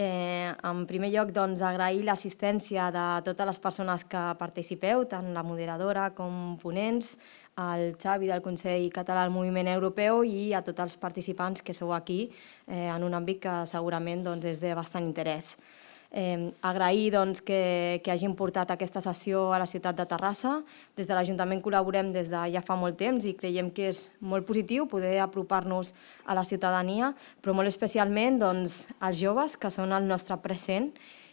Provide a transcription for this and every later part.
En primer lloc, agrair l'assistència de totes les persones que participeu, tant la moderadora com ponents, al Xavi del Consell Català del Moviment Europeu i a tots els participants que sou aquí en un àmbit que segurament és de bastant interès. Agrair que hagin portat aquesta sessió a la ciutat de Terrassa. Des de l'Ajuntament col·laborem des de ja fa molt temps i creiem que és molt positiu poder apropar-nos a la ciutadania, però molt especialment als joves, que són el nostre present,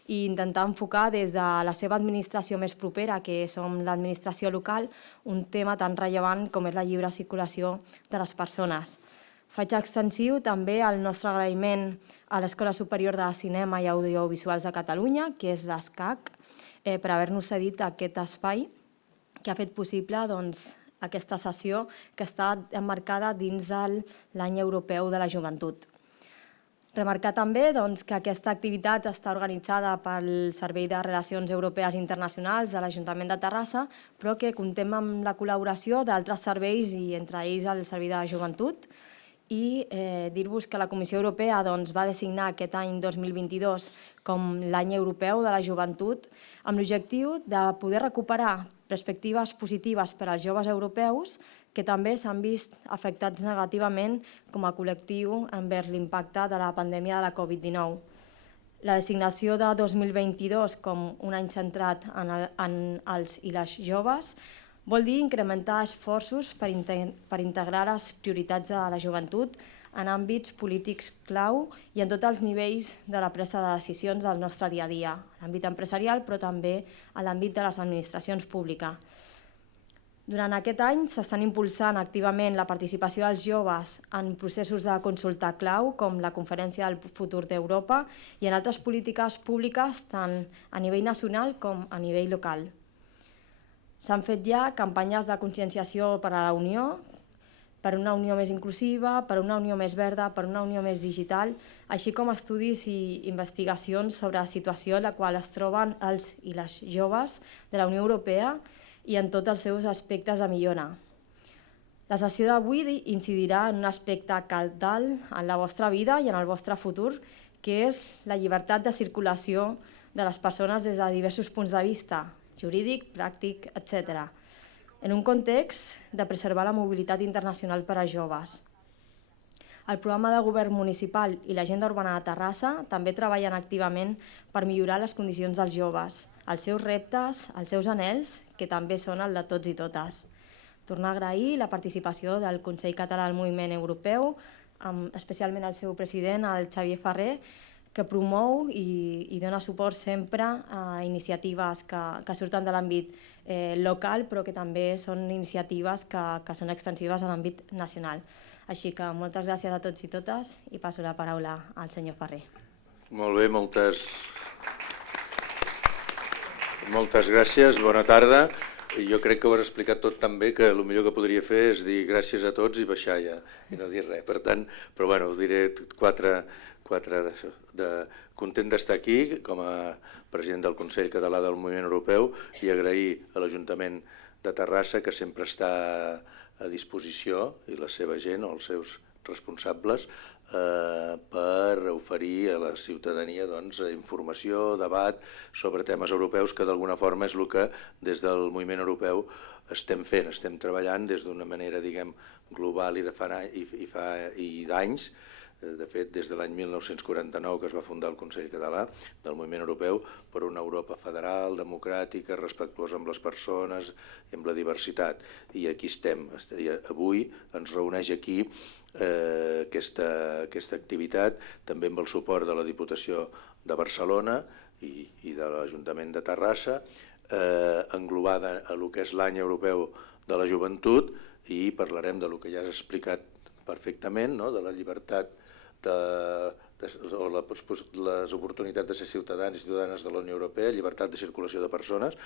i intentar enfocar des de la seva administració més propera, que som l'administració local, un tema tan rellevant com és la lliure circulació de les persones. Faig extensiu també el nostre agraïment a l'Escola Superior de Cinema i Audiovisuals de Catalunya, que és l'ESCAC, per haver-nos cedit aquest espai que ha fet possible aquesta sessió que està emmarcada dins de l'any europeu de la joventut. Remarcar també que aquesta activitat està organitzada pel Servei de Relacions Europees Internacionals de l'Ajuntament de Terrassa, però que comptem amb la col·laboració d'altres serveis i entre ells el Servei de Joventut, i dir-vos que la Comissió Europea va designar aquest any 2022 com l'any europeu de la joventut amb l'objectiu de poder recuperar perspectives positives per als joves europeus que també s'han vist afectats negativament com a col·lectiu envers l'impacte de la pandèmia de la Covid-19. La designació de 2022 com un any centrat en els i les joves vol dir incrementar esforços per integrar les prioritats de la joventut en àmbits polítics clau i en tots els nivells de la presa de decisions del nostre dia a dia, l'àmbit empresarial però també a l'àmbit de les administracions públiques. Durant aquest any s'estan impulsant activament la participació dels joves en processos de consulta clau com la Conferència del Futur d'Europa i en altres polítiques públiques tant a nivell nacional com a nivell local. S'han fet ja campanyes de conscienciació per a la Unió, per una Unió més inclusiva, per una Unió més verda, per una Unió més digital, així com estudis i investigacions sobre la situació en la qual es troben els i les joves de la Unió Europea i en tots els seus aspectes de millora. La sessió d'avui incidirà en un aspecte cabdal en la vostra vida i en el vostre futur, que és la llibertat de circulació de les persones des de diversos punts de vista, jurídic, pràctic, etc., en un context de preservar la mobilitat internacional per a joves. El programa de govern municipal i l'agenda urbana de Terrassa també treballen activament per millorar les condicions dels joves, els seus reptes, els seus anhels, que també són el de tots i totes. Tornar a agrair la participació del Consell Català del Moviment Europeu, especialment el seu president, el Xavier Ferrer, que promou i dona suport sempre a iniciatives que surten de l'àmbit local, però que també són iniciatives que són extensives a l'àmbit nacional. Així que moltes gràcies a tots i totes i passo la paraula al senyor Ferrer. Molt bé, moltes gràcies, bona tarda. Jo crec que ho has explicat tot tan bé que el millor que podria fer és dir gràcies a tots i baixar ja, i no dir res. Per tant, però bueno, us diré quatre content d'estar aquí com a president del Consell Català del Moviment Europeu i agrair a l'Ajuntament de Terrassa que sempre està a disposició i la seva gent o els seus responsables per oferir a la ciutadania informació, debat sobre temes europeus que d'alguna forma és el que des del moviment europeu estem fent, estem treballant des d'una manera global i d'anys. De fet, des de l'any 1949 que es va fundar el Consell Català del Moviment Europeu per una Europa federal, democràtica, respectuosa amb les persones i amb la diversitat. I aquí estem. Avui ens reuneix aquí aquesta activitat, també amb el suport de la Diputació de Barcelona i de l'Ajuntament de Terrassa, englobada a el que és l'any europeu de la joventut, i parlarem del que ja has explicat perfectament, de la llibertat o les oportunitats de ser ciutadans i ciutadanes de la Unió Europea, llibertat de circulació de persones,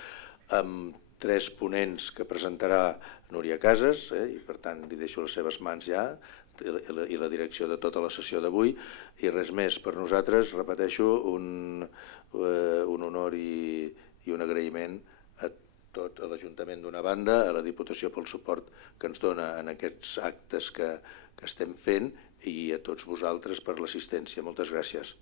amb 3 ponents que presentarà Núria Casas, i per tant li deixo les seves mans ja, i la direcció de tota la sessió d'avui, i res més. Per nosaltres, repeteixo, un honor i un agraïment a tot l'Ajuntament d'una banda, a la Diputació pel suport que ens dona en aquests actes que estem fent i a tots vosaltres per l'assistència. Moltes gràcies.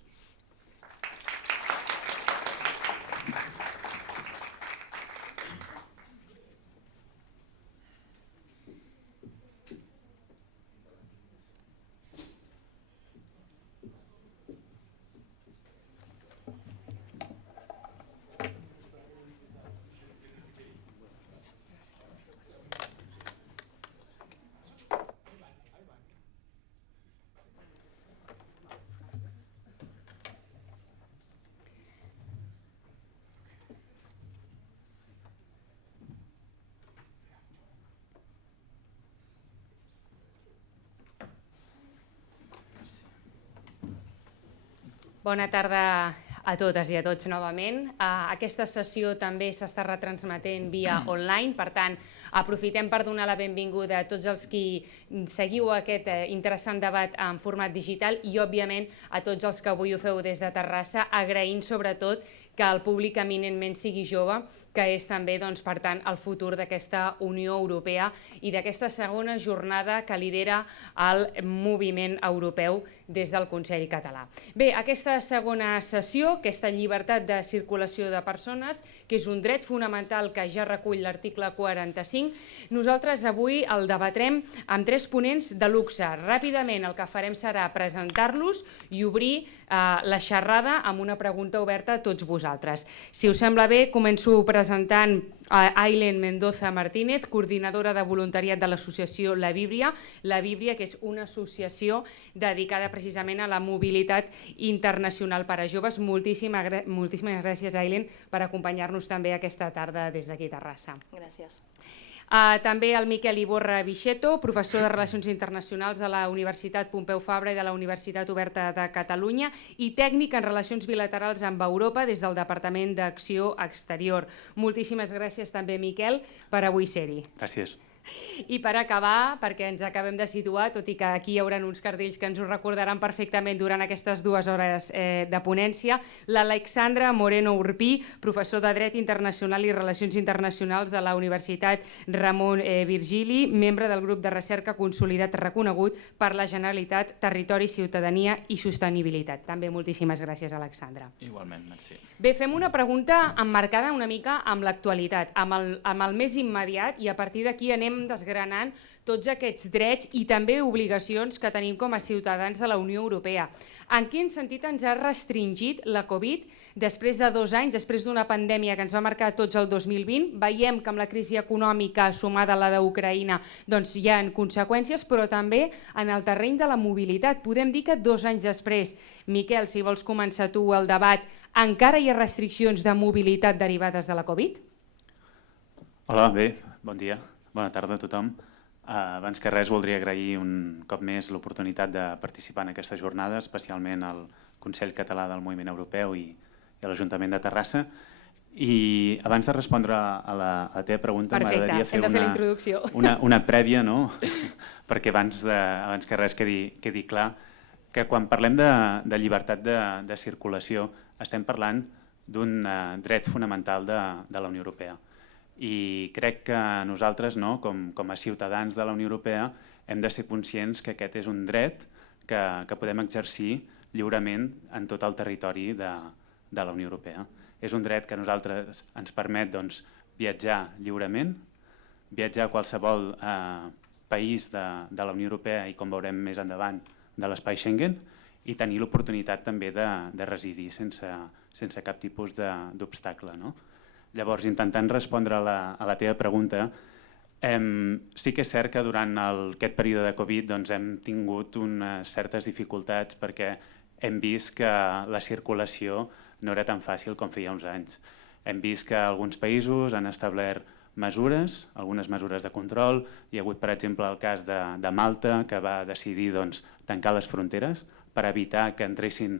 Bona tarda a totes i a tots novament. Aquesta sessió també s'està retransmetent via online, per tant, aprofitem per donar la benvinguda a tots els qui seguiu aquest interessant debat en format digital i, òbviament, a tots els que avui ho feu des de Terrassa, agraint sobretot que el públic eminentment sigui jove, que és també, per tant, el futur d'aquesta Unió Europea i d'aquesta segona jornada que lidera el moviment europeu des del Consell Català. Bé, aquesta segona sessió, aquesta llibertat de circulació de persones, que és un dret fonamental que ja recull l'article 45, nosaltres avui el debatrem amb 3 ponents de luxe. Ràpidament el que farem serà presentar-los i obrir la xerrada amb una pregunta oberta a tots vosaltres. Si us sembla bé, començo presentant Ailen Mendoza Martínez, coordinadora de voluntariat de l'associació La Víbria. La Víbria, que és una associació dedicada precisament a la mobilitat internacional per a joves. Moltíssimes gràcies, Ailen, per acompanyar-nos també aquesta tarda des d'aquí a Terrassa. Gràcies. També el Miquel Iborra Bixeto, professor de Relacions Internacionals de la Universitat Pompeu Fabra i de la Universitat Oberta de Catalunya i tècnic en relacions bilaterals amb Europa des del Departament d'Acció Exterior. Moltíssimes gràcies també, Miquel, per avui ser-hi. Gràcies. I per acabar, perquè ens acabem de situar, tot i que aquí hi haurà uns cartells que ens ho recordaran perfectament durant aquestes 2 hores de ponència, l'Alexandra Moreno Urpí, professor de Dret Internacional i Relacions Internacionals de la Universitat Ramon Virgili, membre del grup de recerca consolidat reconegut per la Generalitat, Territori, Ciutadania i Sostenibilitat. També moltíssimes gràcies, Alexandra. Igualment, merci. Bé, fem una pregunta emmarcada una mica amb l'actualitat, amb el més immediat, i a partir d'aquí anem desgranant tots aquests drets i també obligacions que tenim com a ciutadans de la Unió Europea. En quin sentit ens ha restringit la Covid després de 2 anys, després d'una pandèmia que ens va marcar tots el 2020? Veiem que amb la crisi econòmica sumada a la d'Ucraïna hi ha conseqüències, però també en el terreny de la mobilitat. Podem dir que 2 anys després, Miquel, si vols començar tu el debat, encara hi ha restriccions de mobilitat derivades de la Covid? Hola, bé, bon dia. Bona tarda a tothom. Abans que res voldria agrair un cop més l'oportunitat de participar en aquesta jornada, especialment al Consell Català del Moviment Europeu i a l'Ajuntament de Terrassa. I abans de respondre a la teva pregunta m'agradaria fer una prèvia, no? Perquè abans que res quedi clar que quan parlem de llibertat de circulació estem parlant d'un dret fonamental de la Unió Europea. I crec que nosaltres, com a ciutadans de la Unió Europea, hem de ser conscients que aquest és un dret que podem exercir lliurement en tot el territori de la Unió Europea. És un dret que a nosaltres ens permet viatjar lliurement, viatjar a qualsevol país de la Unió Europea i, com veurem més endavant, de l'espai Schengen, i tenir l'oportunitat també de residir sense cap tipus d'obstacle. Llavors, intentant respondre a la teva pregunta, sí que és cert que durant aquest període de Covid hem tingut unes certes dificultats perquè hem vist que la circulació no era tan fàcil com feia uns anys. Hem vist que alguns països han establert mesures, algunes mesures de control. Hi ha hagut, per exemple, el cas de Malta, que va decidir tancar les fronteres per evitar que entressin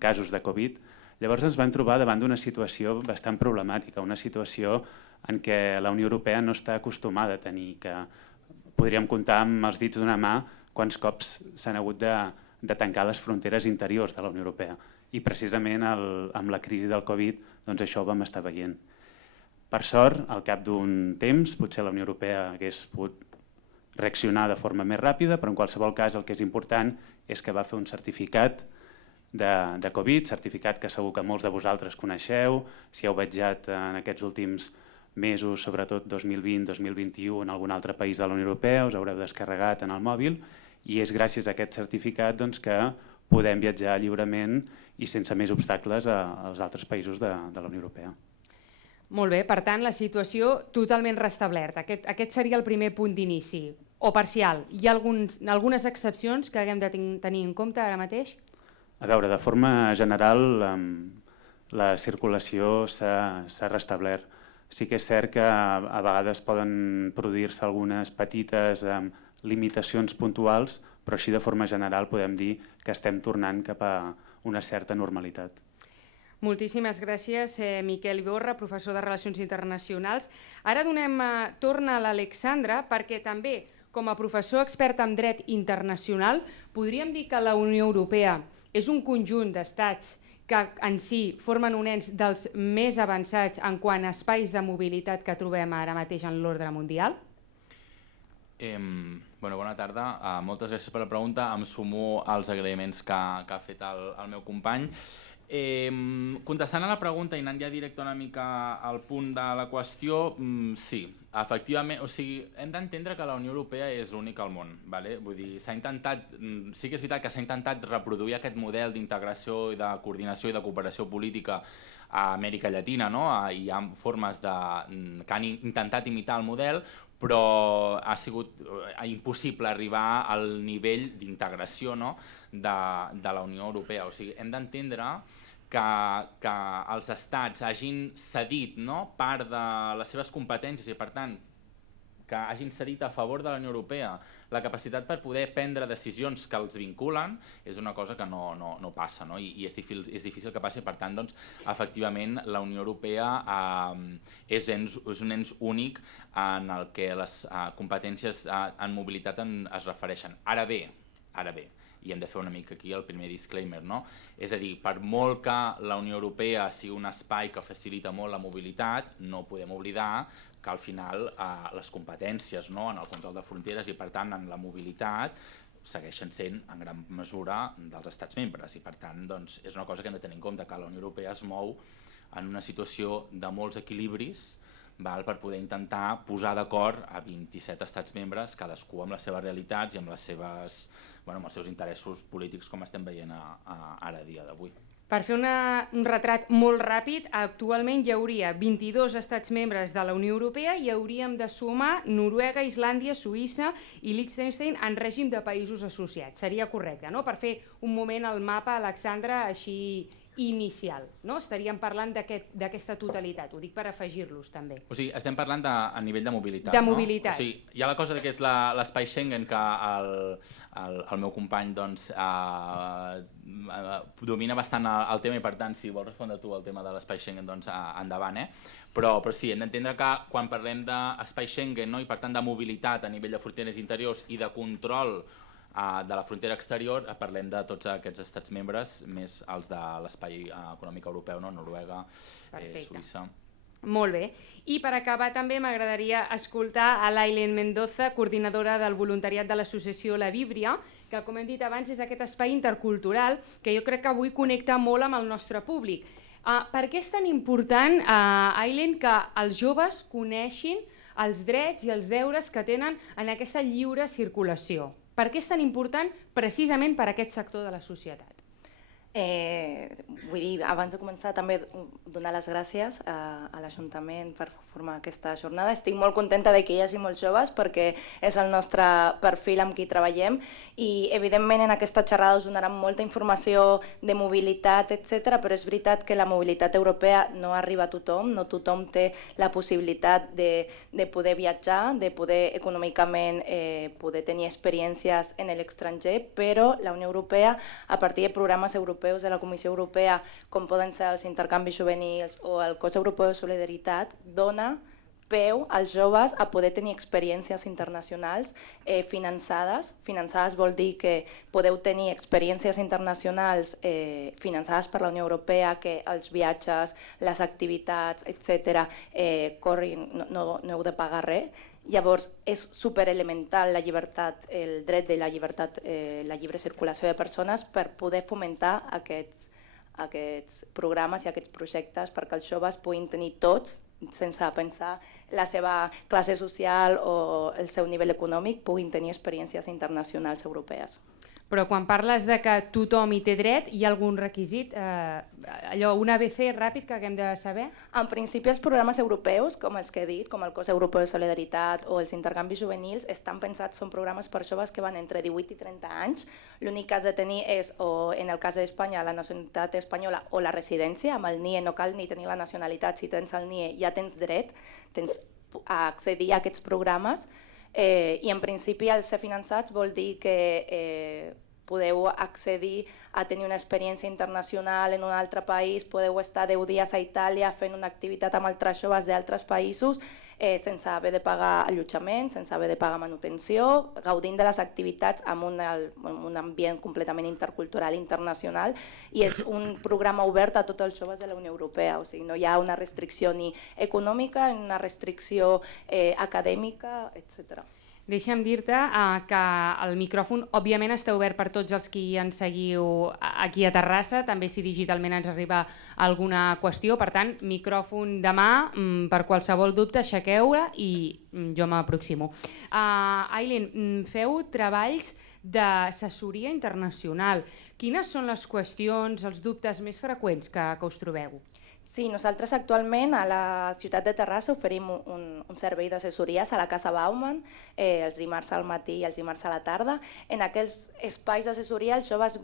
casos de Covid. Llavors ens vam trobar davant d'una situació bastant problemàtica, una situació en què la Unió Europea no està acostumada a tenir, que podríem comptar amb els dits d'una mà quants cops s'han hagut de tancar les fronteres interiors de la Unió Europea. I precisament amb la crisi del Covid això ho vam estar veient. Per sort, al cap d'un temps, potser la Unió Europea hagués pogut reaccionar de forma més ràpida, però en qualsevol cas el que és important és que va fer un certificat de Covid, certificat que segur que molts de vosaltres coneixeu, si heu viatjat en aquests últims mesos, sobretot 2020-2021, en algun altre país de la Unió Europea, us haureu descarregat en el mòbil, i és gràcies a aquest certificat que podem viatjar lliurement i sense més obstacles als altres països de la Unió Europea. Molt bé, per tant, la situació totalment restablerta. Aquest seria el primer punt d'inici, o parcial. Hi ha algunes excepcions que haguem de tenir en compte ara mateix? A veure, de forma general, la circulació s'ha restablert. Sí que és cert que a vegades poden produir-se algunes petites limitacions puntuals, però així de forma general podem dir que estem tornant cap a una certa normalitat. Moltíssimes gràcies, Miquel Iborra, professor de Relacions Internacionals. Ara torna a l'Alexandra perquè també, com a professor expert en dret internacional, podríem dir que la Unió Europea és un conjunt d'estats que en si formen un ens dels més avançats en quant a espais de mobilitat que trobem ara mateix en l'ordre mundial? Bona tarda, moltes gràcies per la pregunta. Em sumo als agraïments que ha fet el meu company. Contestant a la pregunta i anant ja directe una mica al punt de la qüestió, sí, efectivament, o sigui, hem d'entendre que la Unió Europea és l'única al món, vale? Vull dir, s'ha intentat, sí que és veritat que s'ha intentat reproduir aquest model d'integració i de coordinació i de cooperació política a Amèrica Llatina, no? Hi ha formes que han intentat imitar el model, però ha sigut impossible arribar al nivell d'integració, no? de la Unió Europea. O sigui, hem d'entendre que els estats hagin cedit, no? part de les seves competències i, per tant, que hagin cedit a favor de la Unió Europea la capacitat per poder prendre decisions que els vinculen és una cosa que no passa, no? I és difícil que passi. Per tant, doncs, efectivament, la Unió Europea és un ens únic en el que les competències en mobilitat es refereixen. Ara bé, i hem de fer una mica aquí el primer disclaimer, no? És a dir, per molt que la Unió Europea sigui un espai que facilita molt la mobilitat, no podem oblidar que al final les competències, no? En el control de fronteres i per tant en la mobilitat segueixen sent en gran mesura dels estats membres i per tant doncs, és una cosa que hem de tenir en compte, que la Unió Europea es mou en una situació de molts equilibris per poder intentar posar d'acord a 27 estats membres, cadascú amb les seves realitats i amb els seus interessos polítics, com estem veient ara a dia d'avui. Per fer un retrat molt ràpid, actualment hi hauria 22 estats membres de la Unió Europea i hauríem de sumar Noruega, Islàndia, Suïssa i Liechtenstein en règim de països associats. Seria correcte, no? Per fer un moment el mapa, Alexandra, així inicial, no? Estaríem parlant d'aquesta totalitat, ho dic per afegir-los també. O sigui, estem parlant a nivell de mobilitat, de mobilitat. No? O sigui, hi ha la cosa que és l'espai Schengen, que el meu company doncs, domina bastant el tema i per tant, si vols respondre tu al tema de l'espai Schengen, doncs endavant, Però sí, hem d'entendre que quan parlem d'espai Schengen, no? I per tant de mobilitat a nivell de fronteres interiors i de control de la frontera exterior, parlem de tots aquests estats membres, més els de l'espai econòmic europeu, no? Noruega, Suïssa. Molt bé. I per acabar també m'agradaria escoltar a l'Aileen Mendoza, coordinadora del voluntariat de l'associació La Víbria, que com hem dit abans és aquest espai intercultural que jo crec que avui connecta molt amb el nostre públic. Per què és tan important, Aileen, que els joves coneixin els drets i els deures que tenen en aquesta lliure circulació? Per què és tan important precisament per a aquest sector de la societat? Vull dir, abans de començar també donar les gràcies a l'Ajuntament per formar aquesta jornada. Estic molt contenta de que hi hagi molts joves perquè és el nostre perfil amb qui treballem i evidentment en aquesta xerrada us donaran molta informació de mobilitat, etc. Però és veritat que la mobilitat europea no arriba a tothom, no tothom té la possibilitat de poder viatjar, de poder econòmicament poder tenir experiències en l'estranger, però la Unió Europea, a partir de programes europeus de la Comissió Europea, com poden ser els intercanvis juvenils o el Cos Europeu de Solidaritat, dona peu als joves a poder tenir experiències internacionals finançades. Finançades vol dir que podeu tenir experiències internacionals finançades per la Unió Europea, que els viatges, les activitats, etc. corrin, no heu de pagar res. Llavors, és superelemental la llibertat, el dret de la llibertat, la lliure circulació de persones per poder fomentar aquests programes i aquests projectes perquè els joves puguin tenir tots, sense pensar la seva classe social o el seu nivell econòmic, puguin tenir experiències internacionals europees. Però quan parles de que tothom hi té dret, hi ha algun requisit? Allò, un ABC ràpid que haguem de saber? En principi, els programes europeus, com els que he dit, com el Cos Europeu de Solidaritat o els intercanvis juvenils, estan pensats, són programes per joves que van entre 18 i 30 anys. L'únic que has de tenir és, o en el cas d'Espanya, la nacionalitat espanyola o la residència. Amb el NIE no cal ni tenir la nacionalitat, si tens el NIE ja tens dret a accedir a aquests programes. I en principi el ser finançats vol dir que podeu accedir a tenir una experiència internacional en un altre país, podeu estar 10 dies a Itàlia fent una activitat amb altres joves d'altres països sense haver de pagar allotjament, sense haver de pagar manutenció, gaudint de les activitats amb un ambient completament intercultural internacional, i és un programa obert a tots els joves de la Unió Europea, o sigui, no hi ha una restricció ni econòmica ni una restricció acadèmica, etc. Deixa'm dir-te que el micròfon òbviament està obert per tots els qui ens seguiu aquí a Terrassa, també si digitalment ens arriba alguna qüestió, per tant, micròfon de mà, per qualsevol dubte aixequeu-la i jo m'aproximo. Aileen, feu treballs d'assessoria internacional. Quines són les qüestions, els dubtes més freqüents que us trobeu? Sí, nosaltres actualment a la ciutat de Terrassa oferim un servei d'assessories a la Casa Bauman, els dimarts al matí i els dimarts a la tarda. En aquells espais d'assessoria els joves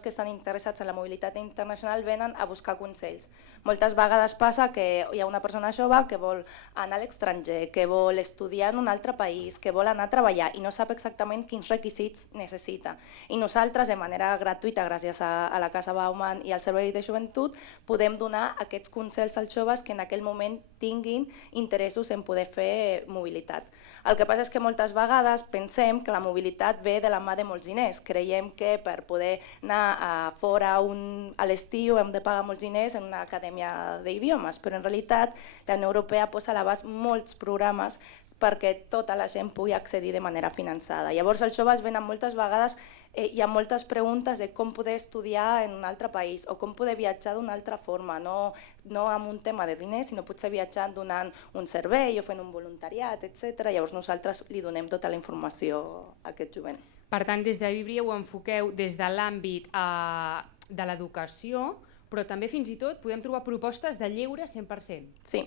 que estan interessats en la mobilitat internacional venen a buscar consells. Moltes vegades passa que hi ha una persona jove que vol anar a l'estranger, que vol estudiar en un altre país, que vol anar a treballar i no sap exactament quins requisits necessita. I nosaltres, de manera gratuïta, gràcies a la Casa Bauman i al Servei de Joventut, podem donar aquests consells als joves que en aquell moment tinguin interessos en poder fer mobilitat. El que passa és que moltes vegades pensem que la mobilitat ve de la mà de molts diners. Creiem que per poder anar fora a l'estiu hem de pagar molts diners en una acadèmia d'idiomes, però en realitat la Unió Europea posa a l'abast molts programes perquè tota la gent pugui accedir de manera finançada. Llavors els joves venen moltes vegades, hi ha moltes preguntes de com poder estudiar en un altre país o com poder viatjar d'una altra forma, no amb un tema de diners, sinó potser viatjant donant un servei o fent un voluntariat, etc. Llavors nosaltres li donem tota la informació a aquest jovent. Per tant, des de Vibria ho enfoqueu des de l'àmbit de l'educació, però també fins i tot podem trobar propostes de lleure 100%. Sí.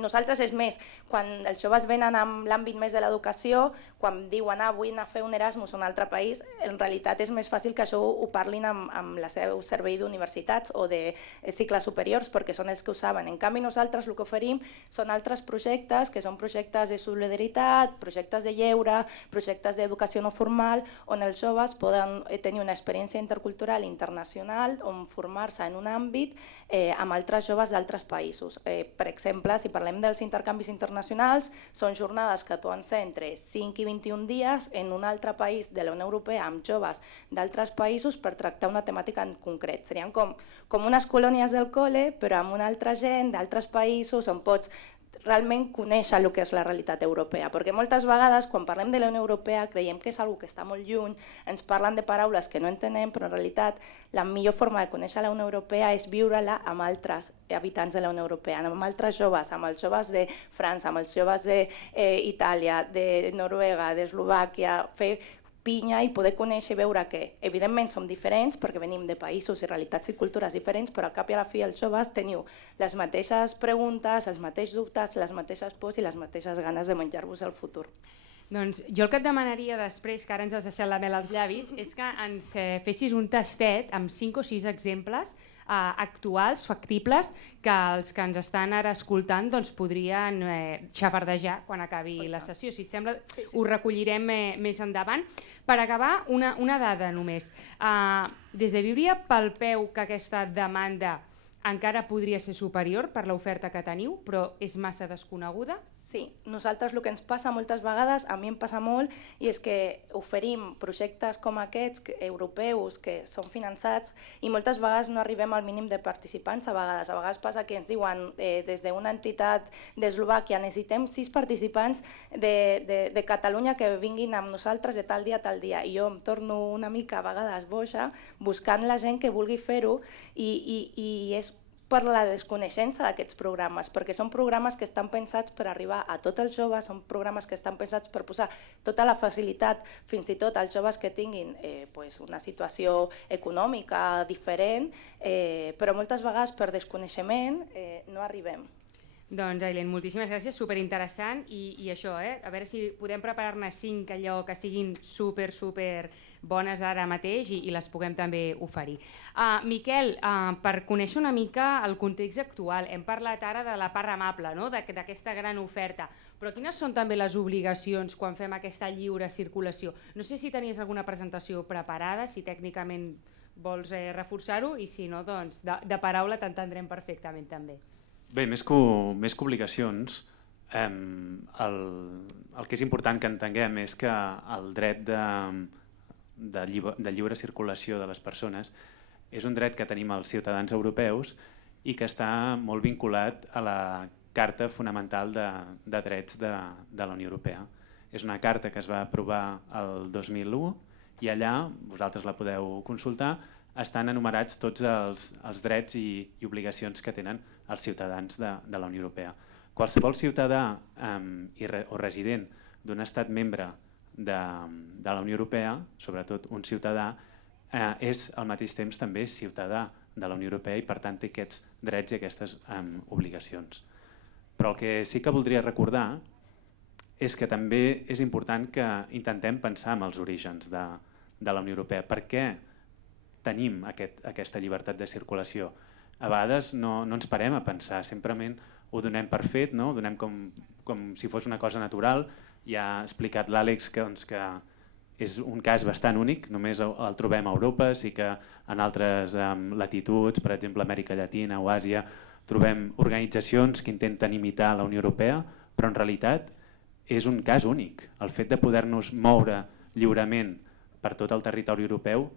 Nosaltres és més, quan els joves venen amb l'àmbit més de l'educació, quan diuen vull anar a fer un Erasmus a un altre país, en realitat és més fàcil que això ho parlin amb el seu servei d'universitats o de cicles superiors, perquè són els que ho saben. En canvi, nosaltres el que oferim són altres projectes, que són projectes de solidaritat, projectes de lleure, projectes d'educació no formal, on els joves poden tenir una experiència intercultural internacional, on formar-se en un àmbit amb altres joves d'altres països. Per exemple, si parlem dels intercanvis internacionals, són jornades que poden ser entre 5 i 21 dies en un altre país de la Unió Europea amb joves d'altres països per tractar una temàtica en concret. Serien com unes colònies del col·le, però amb una altra gent d'altres països on pots realment conèixer el que és la realitat europea, perquè moltes vegades quan parlem de la Unió Europea creiem que és una que està molt lluny, ens parlen de paraules que no entenem, però en realitat la millor forma de conèixer la Unió Europea és viure-la amb altres habitants de la Unió Europea, amb altres joves, amb els joves de França, amb els joves d'Itàlia, de Noruega, d'Eslovàquia, fer pinya i poder conèixer i veure que evidentment som diferents perquè venim de països i realitats i cultures diferents, però al cap i a la fi els joves teniu les mateixes preguntes, els mateixos dubtes, les mateixes pors i les mateixes ganes de menjar-vos el futur. Doncs jo el que et demanaria després, que ara ens has deixat la mel als llavis, és que ens fessis un tastet amb 5 o 6 exemples actuals, factibles, que els que ens estan ara escoltant podrien xafardejar quan acabi la sessió. Si et sembla, ho recollirem més endavant. Per acabar, una dada només. Des de Vibria palpeu que aquesta demanda encara podria ser superior per l'oferta que teniu, però és massa desconeguda? Sí, nosaltres el que ens passa moltes vegades, a mi em passa molt, i és que oferim projectes com aquests europeus que són finançats i moltes vegades no arribem al mínim de participants. A vegades passa que ens diuen des d'una entitat d'Eslovàquia necessitem 6 participants de Catalunya que vinguin amb nosaltres de tal dia a tal dia, i jo em torno una mica a vegades boja buscant la gent que vulgui fer-ho i és per la desconeixença d'aquests programes, perquè són programes que estan pensats per arribar a tots els joves, són programes que estan pensats per posar tota la facilitat, fins i tot als joves que tinguin una situació econòmica diferent, però moltes vegades per desconeixement no arribem. Doncs, Aileen, moltíssimes gràcies, superinteressant, i això, a veure si podem preparar-ne 5 allò que siguin super bones ara mateix i les puguem també oferir. Miquel, per conèixer una mica el context actual, hem parlat ara de la part amable, no? D'aquesta gran oferta, però quines són també les obligacions quan fem aquesta lliure circulació? No sé si tenies alguna presentació preparada, si tècnicament vols reforçar-ho, i si no, doncs de paraula t'entendrem perfectament també. Bé, més que obligacions, el que és important que entenguem és que el dret de lliure circulació de les persones és un dret que tenim els ciutadans europeus i que està molt vinculat a la Carta Fonamental de Drets de la Unió Europea. És una carta que es va aprovar el 2001 i allà, vosaltres la podeu consultar, estan enumerats tots els drets i obligacions que tenen els ciutadans de la Unió Europea. Qualsevol ciutadà o resident d'un estat membre de la Unió Europea, sobretot un ciutadà, és al mateix temps també ciutadà de la Unió Europea i per tant té aquests drets i aquestes obligacions. Però el que sí que voldria recordar és que també és important que intentem pensar en els orígens de la Unió Europea. Per què tenim aquesta llibertat de circulació? A vegades no ens parem a pensar, simplement ho donem per fet, no? Ho donem com si fos una cosa natural. Ja ha explicat l'Àlex que és un cas bastant únic, només el trobem a Europa, sí que en altres latituds, per exemple Amèrica Llatina o Àsia, trobem organitzacions que intenten imitar la Unió Europea, però en realitat és un cas únic. El fet de poder-nos moure lliurement per tot el territori europeu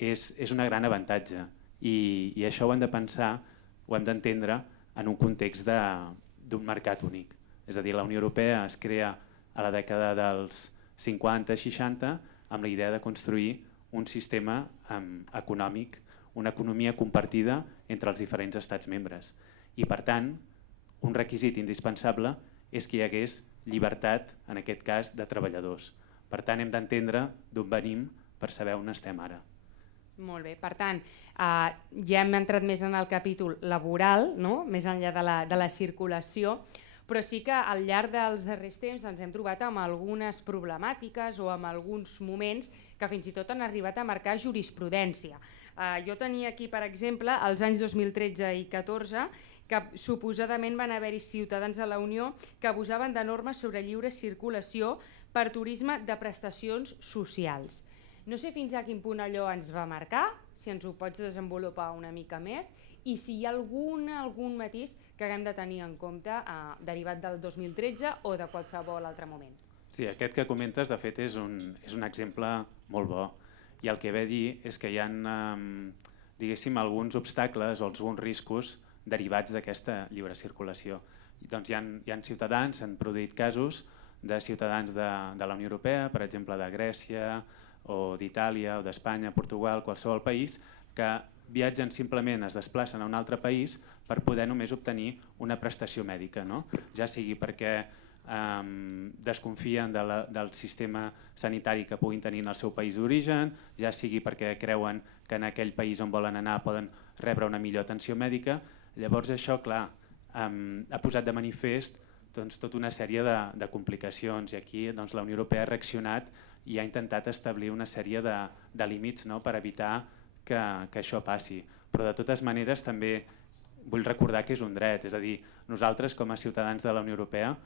és un gran avantatge i això ho hem de pensar, ho hem d'entendre en un context d'un mercat únic. És a dir, la Unió Europea es crea a la dècada dels 50-60 amb la idea de construir un sistema econòmic, una economia compartida entre els diferents estats membres. I per tant, un requisit indispensable és que hi hagués llibertat, en aquest cas, de treballadors. Per tant, hem d'entendre d'on venim per saber on estem ara. Molt bé, per tant, ja hem entrat més en el capítol laboral, no? Més enllà de la circulació, però sí que al llarg dels darrers temps ens hem trobat amb algunes problemàtiques o amb alguns moments que fins i tot han arribat a marcar jurisprudència. Jo tenia aquí, per exemple, els anys 2013 i 2014, que suposadament van haver-hi ciutadans de la Unió que abusaven de normes sobre lliure circulació per turisme de prestacions socials. No sé fins a quin punt allò ens va marcar, si ens ho pots desenvolupar una mica més, i si hi ha algun matís que haguem de tenir en compte derivat del 2013 o de qualsevol altre moment. Sí, aquest que comentes de fet és un exemple molt bo i el que ve a dir és que hi ha diguéssim alguns obstacles o alguns riscos derivats d'aquesta lliure circulació. Doncs hi ha ciutadans, s'han produït casos de ciutadans de la Unió Europea, per exemple de Grècia o d'Itàlia o d'Espanya, Portugal, qualsevol país, que viatgen simplement, es desplacen a un altre país per poder només obtenir una prestació mèdica, no? Ja sigui perquè desconfien del sistema sanitari que puguin tenir en el seu país d'origen, ja sigui perquè creuen que en aquell país on volen anar poden rebre una millor atenció mèdica. Llavors això, clar, ha posat de manifest tota una sèrie de complicacions i aquí la Unió Europea ha reaccionat i ha intentat establir una sèrie de límits per evitar que això passi. Però de totes maneres també vull recordar que és un dret, és a dir, nosaltres com a ciutadans de la Unió Europea,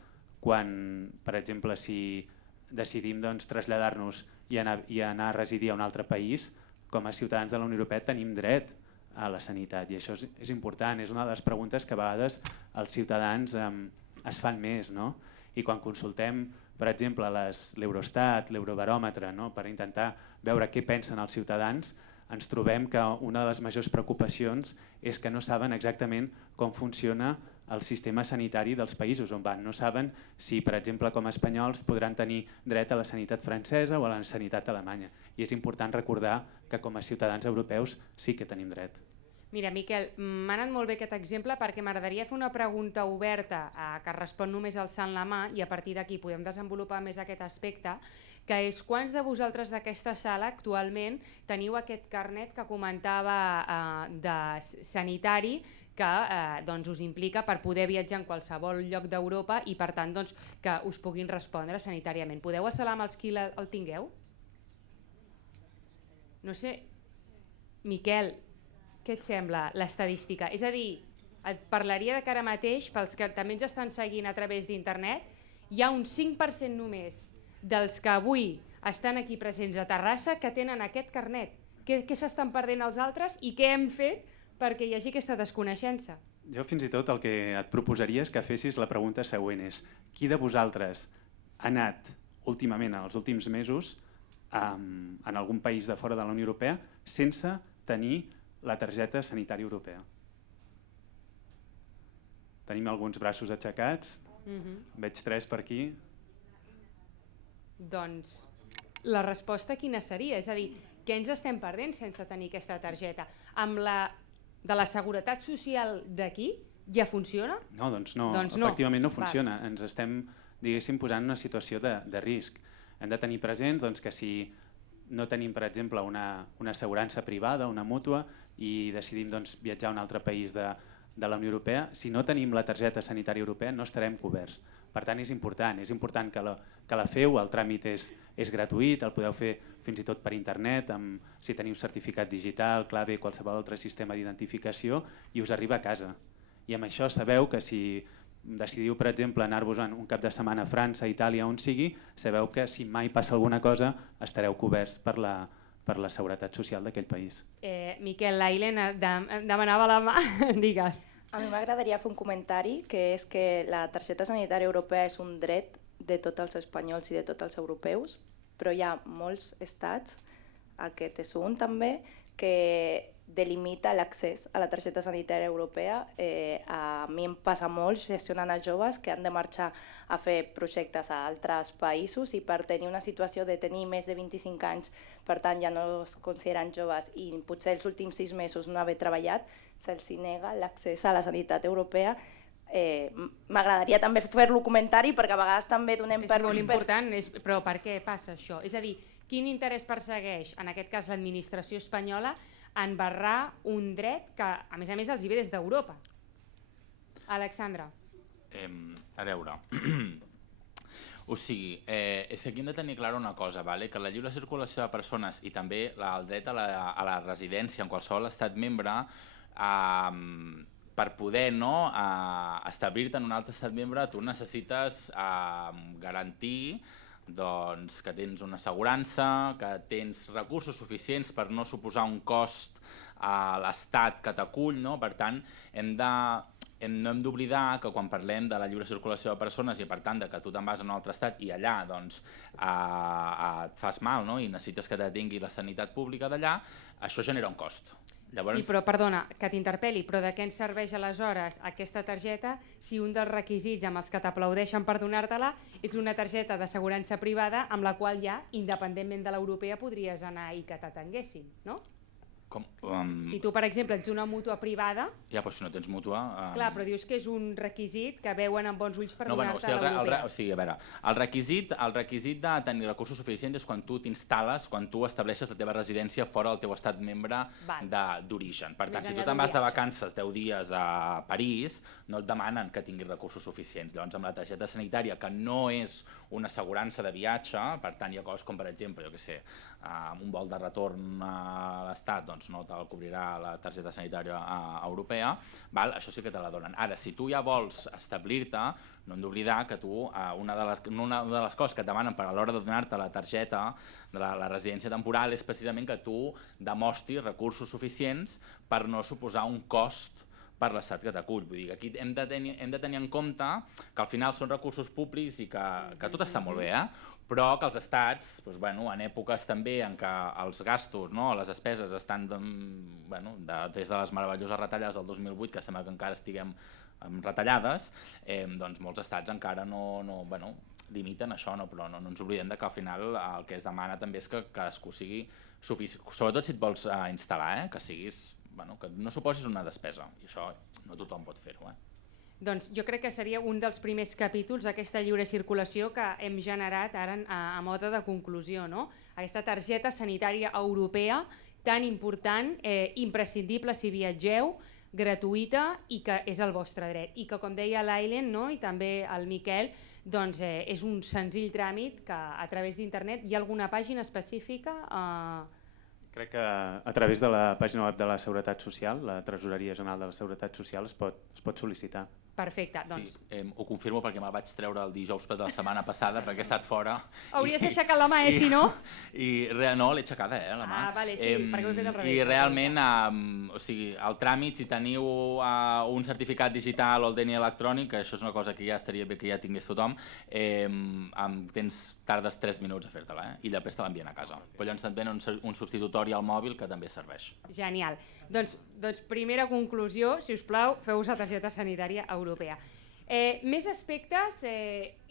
quan, per exemple, si decidim traslladar-nos i anar a residir a un altre país, com a ciutadans de la Unió Europea tenim dret a la sanitat i això és important, és una de les preguntes que a vegades els ciutadans es fan més, no? I quan consultem, per exemple, l'Eurostat, l'Eurobaròmetre, per intentar veure què pensen els ciutadans, ens trobem que una de les majors preocupacions és que no saben exactament com funciona el sistema sanitari dels països on van. No saben si, per exemple, com a espanyols podran tenir dret a la sanitat francesa o a la sanitat alemanya. I és important recordar que com a ciutadans europeus sí que tenim dret. Mira, Miquel, m'ha anat molt bé aquest exemple perquè m'agradaria fer una pregunta oberta que respon només alçant la mà i a partir d'aquí podem desenvolupar més aquest aspecte, que és quants de vosaltres d'aquesta sala actualment teniu aquest carnet que comentava de sanitari que us implica per poder viatjar en qualsevol lloc d'Europa i per tant que us puguin respondre sanitàriament. Podeu alçar la mà els qui el tingueu? No sé, Miquel, què et sembla l'estadística? És a dir, et parlaria de que ara mateix, pels que també ens estan seguint a través d'internet, hi ha un 5% només dels que avui estan aquí presents a Terrassa que tenen aquest carnet. Què s'estan perdent els altres i què hem fet perquè hi hagi aquesta desconeixença? Jo fins i tot el que et proposaria és que fessis la pregunta següent és: qui de vosaltres ha anat últimament, en els últims mesos, en algun país de fora de la Unió Europea sense tenir la targeta sanitària europea? Tenim alguns braços aixecats, veig 3 per aquí. Doncs la resposta quina seria? És a dir, què ens estem perdent sense tenir aquesta targeta? Amb la de la Seguretat Social d'aquí ja funciona? No, doncs no, Doncs no. efectivament no funciona. Ens estem, diguéssim, posant en una situació de risc. Hem de tenir presents doncs, que si no tenim, per exemple, una assegurança privada, una mútua, i decidim doncs, viatjar a un altre país de la Unió Europea, si no tenim la targeta sanitària europea no estarem coberts. Per tant, és important que la feu, el tràmit és gratuït, el podeu fer fins i tot per internet, si teniu certificat digital, clave, qualsevol altre sistema d'identificació, i us arriba a casa. I amb això sabeu que si decidiu, per exemple, anar-vos un cap de setmana a França, Itàlia, on sigui, sabeu que si mai passa alguna cosa estareu coberts per la seguretat social d'aquell país. Miquel, l'Ailen demanava la mà, digues. A mi m'agradaria fer un comentari, que és que la targeta sanitària europea és un dret de tots els espanyols i de tots els europeus, però hi ha molts estats, aquest és un també, que delimita l'accés a la targeta sanitària europea. A mi em passa molt gestionant a joves que han de marxar a fer projectes a altres països i per tenir una situació de tenir més de 25 anys, per tant ja no es consideren joves i potser els últims 6 mesos no haver treballat, se'ls nega l'accés a la sanitat europea. M'agradaria també fer-lo comentari perquè a vegades també donem És molt important, però per què passa això? És a dir, quin interès persegueix, en aquest cas l'administració espanyola, en barrar un dret que, a més, els hi ve des d'Europa? Alexandra. A veure, o sigui, és que aquí hem de tenir clara una cosa, vale? Que la lliure circulació de persones i també el dret a la residència en qualsevol estat membre, per poder establir-te en un altre estat membre, tu necessites garantir doncs, que tens una assegurança, que tens recursos suficients per no suposar un cost a l'estat que t'acull, no? Per tant, no hem d'oblidar que quan parlem de la lliure circulació de persones i per tant de que tu te'n vas a un altre estat i allà doncs, et fas mal, no? I necessites que t'atengui la sanitat pública d'allà, això genera un cost. Llavors... Sí, però perdona, que t'interpel·li, però de què ens serveix aleshores aquesta targeta si un dels requisits amb els que t'aplaudeixen per donar-te-la és una targeta d'assegurança privada amb la qual ja, independentment de l'europea, podries anar i que t'atenguessin, no? Si tu, per exemple, ets una mútua privada... Ja, però si no tens mútua... Clar, però dius que és un requisit que veuen amb bons ulls per donar-te a l'europea. O sigui, a veure, el requisit de tenir recursos suficients és quan tu t'instal·les, quan tu estableixes la teva residència fora del teu estat membre d'origen. Per tant, si tu te'n vas de vacances 10 dies a París, no et demanen que tinguis recursos suficients. Llavors, amb la targeta sanitària, que no és una assegurança de viatge, per tant, hi ha coses com, per exemple, jo què sé, un vol de retorn a l'estat, doncs no te'l cobrirà la targeta sanitària europea, això sí que te la donen. Ara, si tu ja vols establir-te, no hem d'oblidar que tu, una de les coses que et demanen a l'hora de donar-te la targeta de la residència temporal és precisament que tu demostris recursos suficients per no suposar un cost per l'estat que t'acull. Vull dir que aquí hem de tenir en compte que al final són recursos públics i que tot està molt bé, però que els estats, en èpoques també en què els gastos, les despeses estan des de les meravelloses retallades del 2008, que sembla que encara estiguem retallades, doncs molts estats encara no limiten això, però no ens oblidem que al final el que es demana també és que cadascú sigui suficient, sobretot si et vols instal·lar, que siguis, que no suposis una despesa, i això no tothom pot fer-ho. Doncs jo crec que seria un dels primers capítols d'aquesta lliure circulació que hem generat ara a mode de conclusió, no? Aquesta targeta sanitària europea tan important, imprescindible si viatgeu, gratuïta i que és el vostre dret. I que, com deia l'Ailen, no? I també el Miquel, doncs és un senzill tràmit que a través d'internet hi ha alguna pàgina específica Crec que a través de la pàgina web de la Seguretat Social, la Tresoreria General de la Seguretat Social, es pot sol·licitar. Perfecte, doncs... Sí, ho confirmo perquè me'l vaig treure el dijous de la setmana passada perquè he estat fora. Hauries aixecat la mà, si no? No, l'he aixecada, la mà. Vale, sí, perquè ho he fet al revés. I realment, el tràmit, si teniu un certificat digital o el DNI electrònic, que això és una cosa que ja estaria bé que ja tingués tothom, tardes 3 minuts a fer-te-la, i després te l'envien a casa. Però llavors et ven un substitutori al mòbil que també serveix. Genial. Doncs primera conclusió, si us plau, feu-vos la targeta sanitària europea. Més aspectes,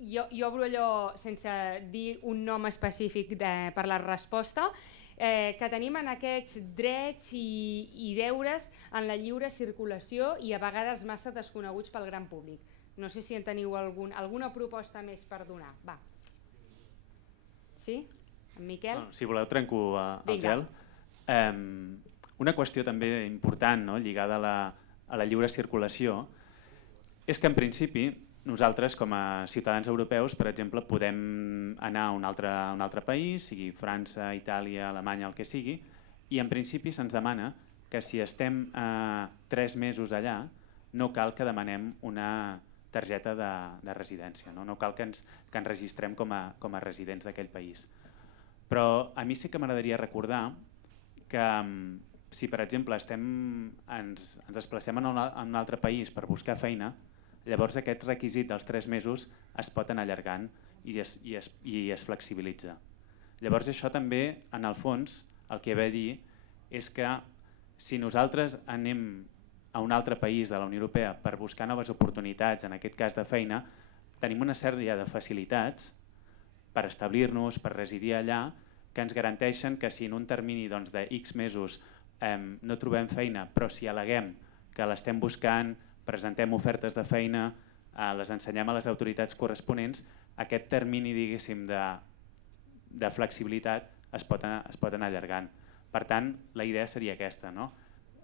jo obro allò sense dir un nom específic per la resposta, que tenim en aquests drets i deures en la lliure circulació i a vegades massa desconeguts pel gran públic. No sé si en teniu alguna proposta més per donar. Va. Sí? En Miquel? Si voleu trenco el gel. Una qüestió també important, lligada a la lliure circulació, és que en principi nosaltres com a ciutadans europeus, per exemple, podem anar a un altre país, sigui França, Itàlia, Alemanya, el que sigui, i en principi se'ns demana que si estem 3 mesos allà no cal que demanem una targeta de residència, no cal que ens registrem com a residents d'aquell país. Però a mi sí que m'agradaria recordar que si, per exemple, ens desplacem en un altre país per buscar feina, llavors aquest requisit dels 3 mesos es pot anar allargant i es flexibilitza. Llavors això també, en el fons, el que ve a dir és que si nosaltres anem a un altre país de la Unió Europea per buscar noves oportunitats, en aquest cas de feina, tenim una sèrie de facilitats per establir-nos, per residir allà, que ens garanteixen que si en un termini de X mesos no trobem feina, però si al·leguem que l'estem buscant, presentem ofertes de feina, les ensenyem a les autoritats corresponents, aquest termini, diguéssim, de flexibilitat es pot anar allargant. Per tant, la idea seria aquesta, no?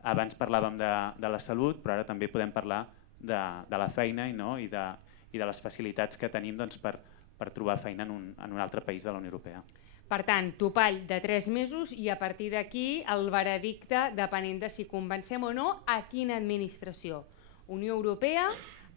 Abans parlàvem de la salut, però ara també podem parlar de la feina i de les facilitats que tenim per trobar feina en un altre país de la Unió Europea. Per tant, topall de 3 mesos i a partir d'aquí el veredicte, depenent de si convencem o no, a quina administració? Unió Europea,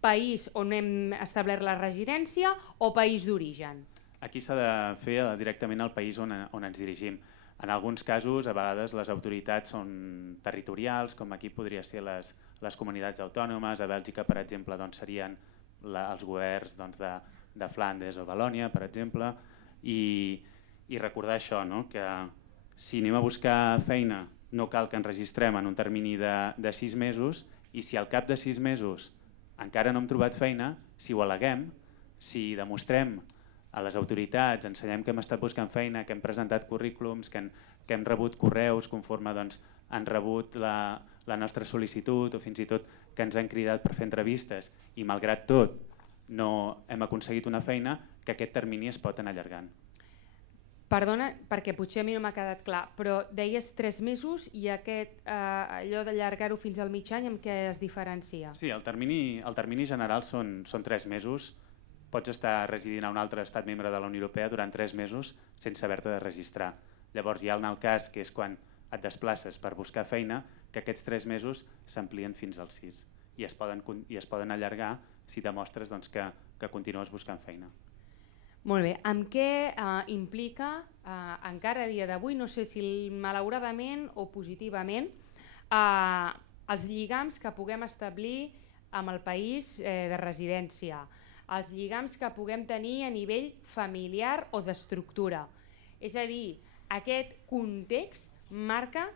país on hem establert la residència o país d'origen? Aquí s'ha de fer directament al país on ens dirigim. En alguns casos, a vegades, les autoritats són territorials, com aquí podria ser les comunitats autònomes. A Bèlgica, per exemple, serien els governs de Flandes o Valònia, per exemple, i recordar això, que si anem a buscar feina no cal que ens registrem en un termini de 6 mesos i si al cap de 6 mesos encara no hem trobat feina, si ho al·leguem, si demostrem a les autoritats, ensenyem que hem estat buscant feina, que hem presentat currículums, que hem rebut correus conforme han rebut la nostra sol·licitud o fins i tot que ens han cridat per fer entrevistes i malgrat tot no hem aconseguit una feina, que aquest termini es pot anar allargant. Perdona, perquè potser a mi no m'ha quedat clar, però deies 3 mesos i allò d'allargar-ho fins al mig any amb què es diferencia? Sí, el termini general són 3 mesos. Pots estar residint a un altre estat membre de la Unió Europea durant 3 mesos sense haver-te de registrar. Llavors hi ha el cas que és quan et desplaces per buscar feina, que aquests 3 mesos s'amplien fins als 6 i es poden allargar si demostres que continues buscant feina. Molt bé, amb què implica encara a dia d'avui, no sé si malauradament o positivament, els lligams que puguem establir amb el país de residència, els lligams que puguem tenir a nivell familiar o d'estructura. És a dir, aquest context marca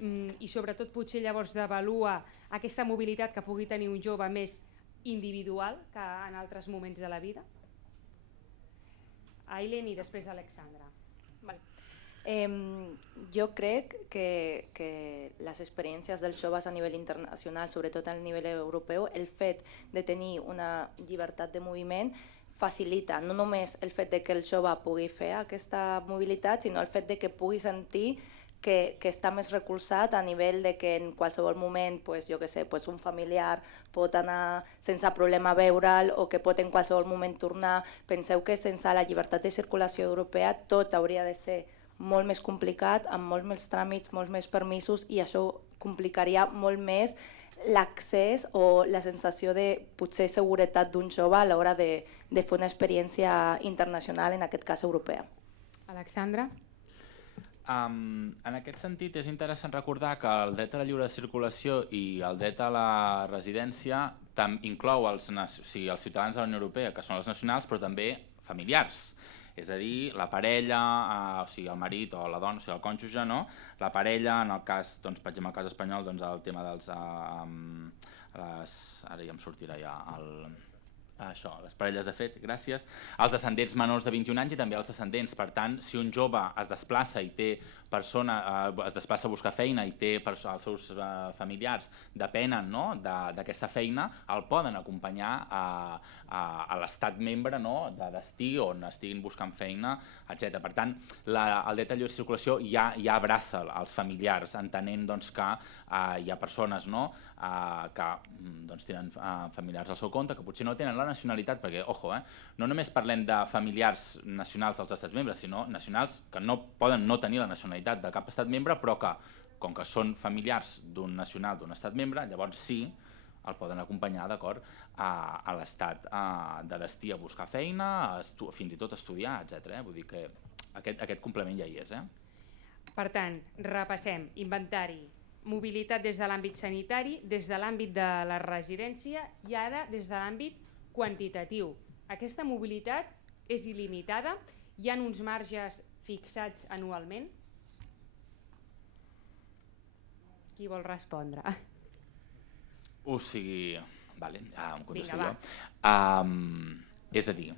i sobretot potser llavors devalua aquesta mobilitat que pugui tenir un jove més individual que en altres moments de la vida? Aileen i després Alexandra. Vale. Jo crec que les experiències dels joves a nivell internacional, sobretot a nivell europeu, el fet de tenir una llibertat de moviment facilita no només el fet de que el jove pugui fer aquesta mobilitat, sinó el fet de que pugui sentir que està més recolzat a nivell de que en qualsevol moment un familiar pot anar sense problema a veure'l o que pot en qualsevol moment tornar. Penseu que sense la llibertat de circulació europea tot hauria de ser molt més complicat, amb molts més tràmits, molts més permisos, i això complicaria molt més l'accés o la sensació de potser seguretat d'un jove a l'hora de fer una experiència internacional, en aquest cas europea. Alexandra? En aquest sentit és interessant recordar que el dret a la lliure circulació i el dret a la residència inclou els ciutadans de la Unió Europea, que són els nacionals, però també familiars. És a dir, la parella, o sigui, el marit o la dona, o sigui, el cònjuge, no? La parella, en el cas, doncs, per exemple, el cas espanyol, doncs, el tema dels... ara ja em sortirà ja les parelles de fet, gràcies, els descendents menors de 21 anys i també els descendents. Per tant, si un jove es desplaça i té es desplaça a buscar feina i té els seus familiars depenen d'aquesta feina, el poden acompanyar a l'estat membre de destí on estiguin buscant feina, etc. Per tant, el dret a lliure circulació ja abraça els familiars, entenent que hi ha persones que tenen familiars al seu compte, que potser no tenen la nacionalitat, perquè, no només parlem de familiars nacionals dels estats membres, sinó nacionals que no poden no tenir la nacionalitat de cap estat membre, però que, com que són familiars d'un nacional d'un estat membre, llavors sí, el poden acompanyar a l'estat de destí a buscar feina, fins i tot estudiar, etc. Vull dir que aquest complement ja hi és. Per tant, repassem: inventari, mobilitat des de l'àmbit sanitari, des de l'àmbit de la residència i ara des de l'àmbit quantitatiu. Aquesta mobilitat és il·limitada? Hi ha uns marges fixats anualment? Qui vol respondre? O sigui, em contesto Vinga, jo. És a dir,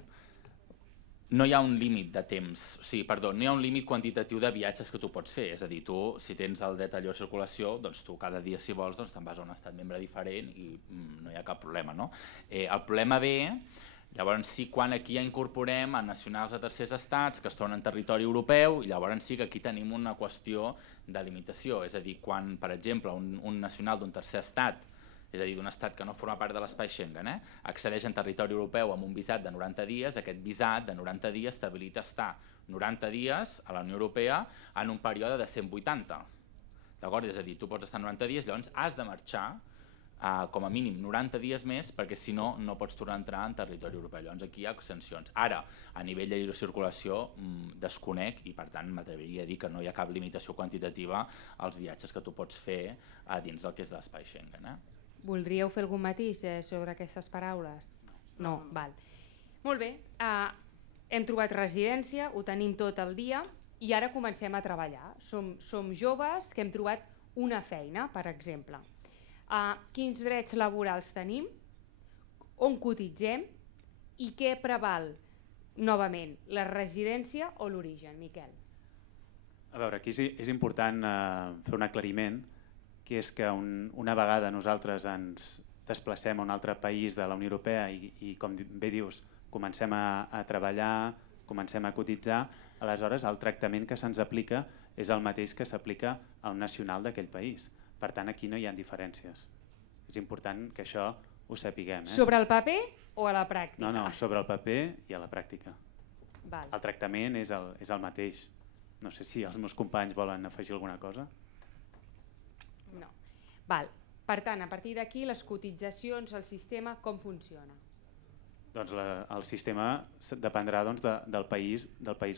no hi ha un límit de temps, no hi ha un límit quantitatiu de viatges que tu pots fer. És a dir, tu, si tens el dret a lliure circulació, doncs tu cada dia, si vols, te'n vas a un estat membre diferent i no hi ha cap problema, no? El problema ve, llavors sí, quan aquí ja incorporem a nacionals de tercers estats que es tornen en territori europeu, i llavors sí que aquí tenim una qüestió de limitació. És a dir, quan, per exemple, un nacional d'un tercer estat, és a dir, d'un estat que no forma part de l'espai Schengen, accedeix en territori europeu amb un visat de 90 dies, aquest visat de 90 dies t'habilita a estar 90 dies a la Unió Europea en un període de 180. D'acord? És a dir, tu pots estar 90 dies, llavors has de marxar com a mínim 90 dies més, perquè si no, no pots tornar a entrar en territori europeu. Llavors aquí hi ha sancions. Ara, a nivell de lliure circulació, desconec, i per tant m'atreviria a dir que no hi ha cap limitació quantitativa als viatges que tu pots fer dins del que és l'espai Schengen. Voldríeu fer algun matís sobre aquestes paraules? No, val. Molt bé, hem trobat residència, ho tenim tot el dia i ara comencem a treballar. Som joves que hem trobat una feina, per exemple. Quins drets laborals tenim? On cotitzem? I què preval? Novament, la residència o l'origen, Miquel? A veure, aquí és important fer un aclariment, que és que una vegada nosaltres ens desplacem a un altre país de la Unió Europea i com bé dius, comencem a treballar, comencem a cotitzar, aleshores el tractament que se'ns aplica és el mateix que s'aplica al nacional d'aquell país. Per tant, aquí no hi ha diferències. És important que això ho sapiguem. Sobre el paper o a la pràctica? No, sobre el paper i a la pràctica. Val. El tractament és el mateix. No sé si els meus companys volen afegir alguna cosa. No. Val. Per tant, a partir d'aquí, les cotitzacions, el sistema, com funciona? Doncs el sistema dependrà del país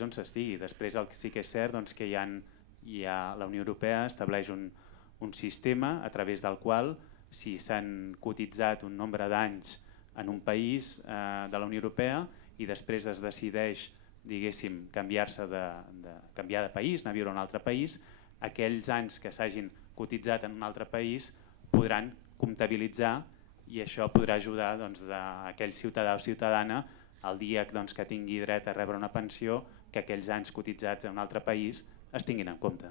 on s'estigui. Després sí que és cert que la Unió Europea estableix un sistema a través del qual, si s'han cotitzat un nombre d'anys en un país de la Unió Europea i després es decideix, diguéssim, canviar de país, anar a viure a un altre país, aquells anys que s'hagin cotitzat en un altre país podran comptabilitzar i això podrà ajudar aquell ciutadà o ciutadana el dia que tingui dret a rebre una pensió, que aquells anys cotitzats en un altre país es tinguin en compte.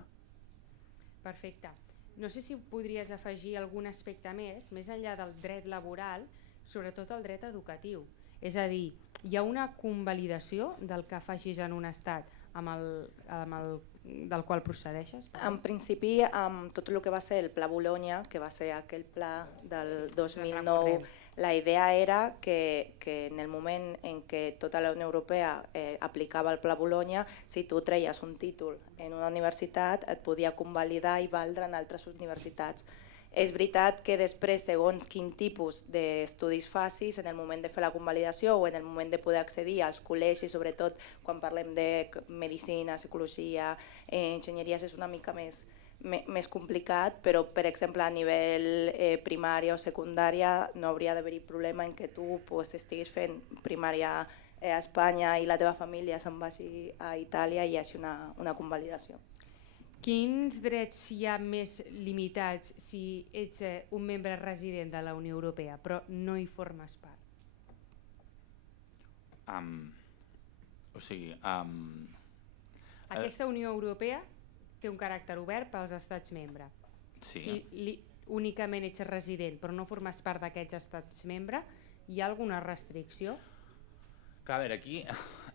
Perfecte. No sé si podries afegir algun aspecte més enllà del dret laboral, sobretot el dret educatiu. És a dir, hi ha una convalidació del que facis en un estat amb el del qual procedeixes? En principi, amb tot el que va ser el Pla Bolonya, que va ser aquell pla del 2009, la idea era que en el moment en què tota la Unió Europea aplicava el Pla Bolonya, si tu treies un títol en una universitat, et podia convalidar i valdre en altres universitats. És veritat que després, segons quin tipus d'estudis facis, en el moment de fer la convalidació o en el moment de poder accedir als col·legis, sobretot quan parlem de medicina, psicologia, enginyeries, és una mica més complicat, però per exemple a nivell primària o secundària no hauria d'haver-hi problema en què tu estiguis fent primària a Espanya i la teva família se'n vagi a Itàlia i hi hagi una convalidació. Quins drets hi ha més limitats si ets un membre resident de la Unió Europea però no hi formes part? Aquesta Unió Europea té un caràcter obert pels estats membres. Sí. Si únicament ets resident però no formes part d'aquests estats membres, hi ha alguna restricció? Clar, a veure, aquí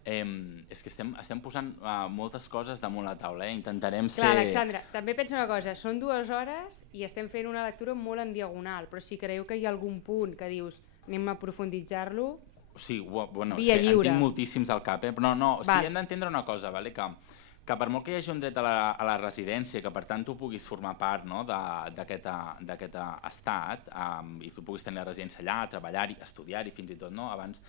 és que estem posant moltes coses damunt la taula, intentarem ser... Clar, Alexandra, també penso una cosa, són 2 hores i estem fent una lectura molt en diagonal, però si creieu que hi ha algun punt que dius anem a profunditzar-lo, Sí, bueno, via lliure. en tinc moltíssims al cap, però no, o sigui, hem d'entendre una cosa, vale? Que per molt que hi hagi un dret a la residència, que per tant tu puguis formar part, no, d'aquest estat i tu puguis tenir la residència allà, treballar-hi, estudiar-hi fins i tot, no? Abans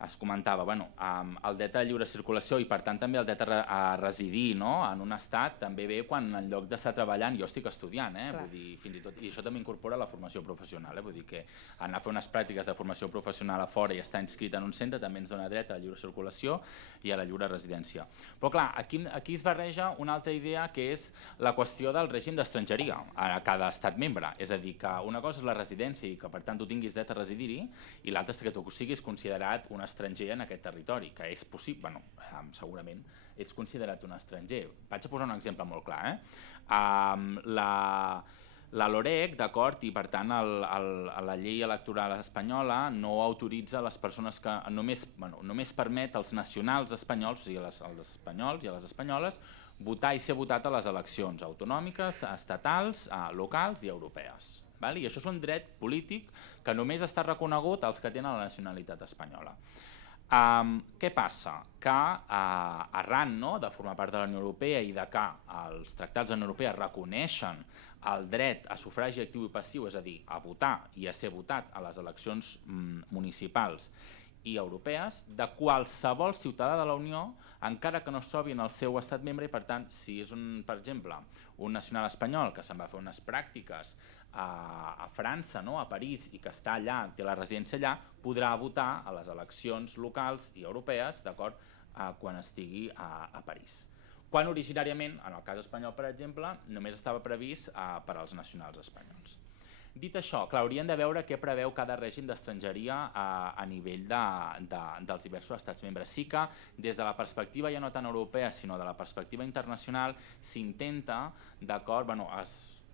es comentava, el dret a lliure circulació i per tant també el dret a residir, no, en un estat també ve quan en lloc d'estar treballant jo estic estudiant, vull dir, fins i tot, i això també incorpora la formació professional, vull dir que anar a fer unes pràctiques de formació professional a fora i estar inscrit en un centre també ens dona dret a la lliure circulació i a la lliure residència. Però clar, aquí es barreja una altra idea que és la qüestió del règim d'estrangeria a cada estat membre, és a dir, que una cosa és la residència i que per tant tu tinguis dret a residir-hi i l'altra és que tu siguis considerat un estranger en aquest territori, que és possible, segurament ets considerat un estranger. Vaig a posar un exemple molt clar. La LOREC, d'acord, i per tant la llei electoral espanyola no autoritza les persones que només permet als nacionals espanyols, o sigui, als espanyols i a les espanyoles, votar i ser votat a les eleccions autonòmiques, estatals, locals i europees. I això és un dret polític que només està reconegut als que tenen la nacionalitat espanyola. Què passa? Que arran de formar part de la Unió Europea i de que els tractats de la Unió Europea reconeixen el dret a sufragi actiu i passiu, és a dir, a votar i a ser votat a les eleccions municipals i europees, de qualsevol ciutadà de la Unió, encara que no es trobi en el seu estat membre, i per tant, si és, per exemple, un nacional espanyol que se'n va fer unes pràctiques a França, a París, i que està allà, té la residència allà, podrà votar a les eleccions locals i europees, d'acord, quan estigui a París. Quan originàriament, en el cas espanyol, per exemple, només estava previst per als nacionals espanyols. Dit això, clar, hauríem de veure què preveu cada règim d'estrangeria a nivell dels diversos estats membres. Sí que des de la perspectiva ja no tan europea, sinó de la perspectiva internacional, s'intenta, d'acord,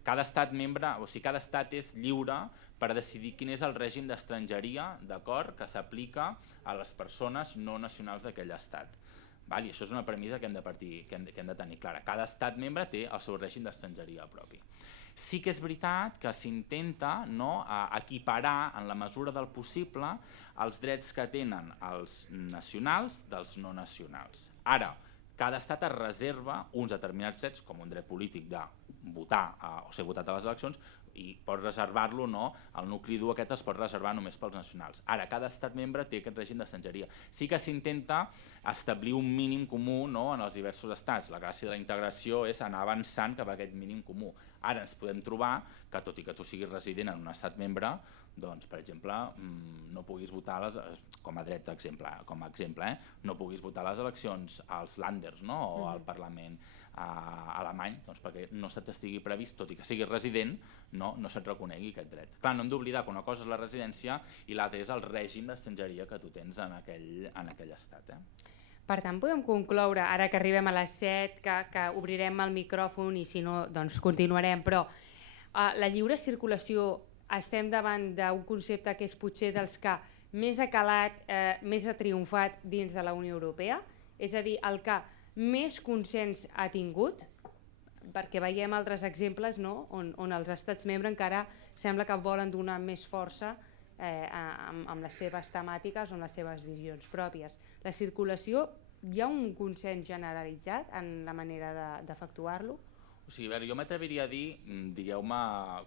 cada estat membre, o sigui, cada estat és lliure per decidir quin és el règim d'estrangeria, d'acord, que s'aplica a les persones no nacionals d'aquell estat. I això és una premissa que hem de tenir clara. Cada estat membre té el seu règim d'estrangeria propi. Sí que és veritat que s'intenta equiparar en la mesura del possible els drets que tenen els nacionals dels no nacionals. Ara, cada estat es reserva uns determinats drets, com un dret polític de votar o ser votat a les eleccions, i pot reservar-lo, el nucli dur aquest es pot reservar només pels nacionals. Ara, cada estat membre té aquest règim d'estrangeria. Sí que s'intenta establir un mínim comú en els diversos estats. La gràcia de la integració és anar avançant cap a aquest mínim comú. Ara ens podem trobar que, tot i que tu siguis resident en un estat membre, doncs, per exemple, no puguis votar, com a exemple, no puguis votar les eleccions als Länders o al Parlament alemany, perquè no se t'estigui previst, tot i que siguis resident, no se't reconegui aquest dret. Clar, no hem d'oblidar que una cosa és la residència i l'altra és el règim d'estrangeria que tu tens en aquell estat. Per tant, podem concloure, ara que arribem a les 7, que obrirem el micròfon i si no, doncs continuarem, però la lliure circulació, estem davant d'un concepte que és potser dels que més ha calat, més ha triomfat dins de la Unió Europea, és a dir, el que més consens ha tingut? Perquè veiem altres exemples, no? on els estats membres encara sembla que volen donar més força amb les seves temàtiques o amb les seves visions pròpies. La circulació, hi ha un consens generalitzat en la manera d'efectuar-lo? O sigui, a veure, jo m'atreviria a dir, digueu-me,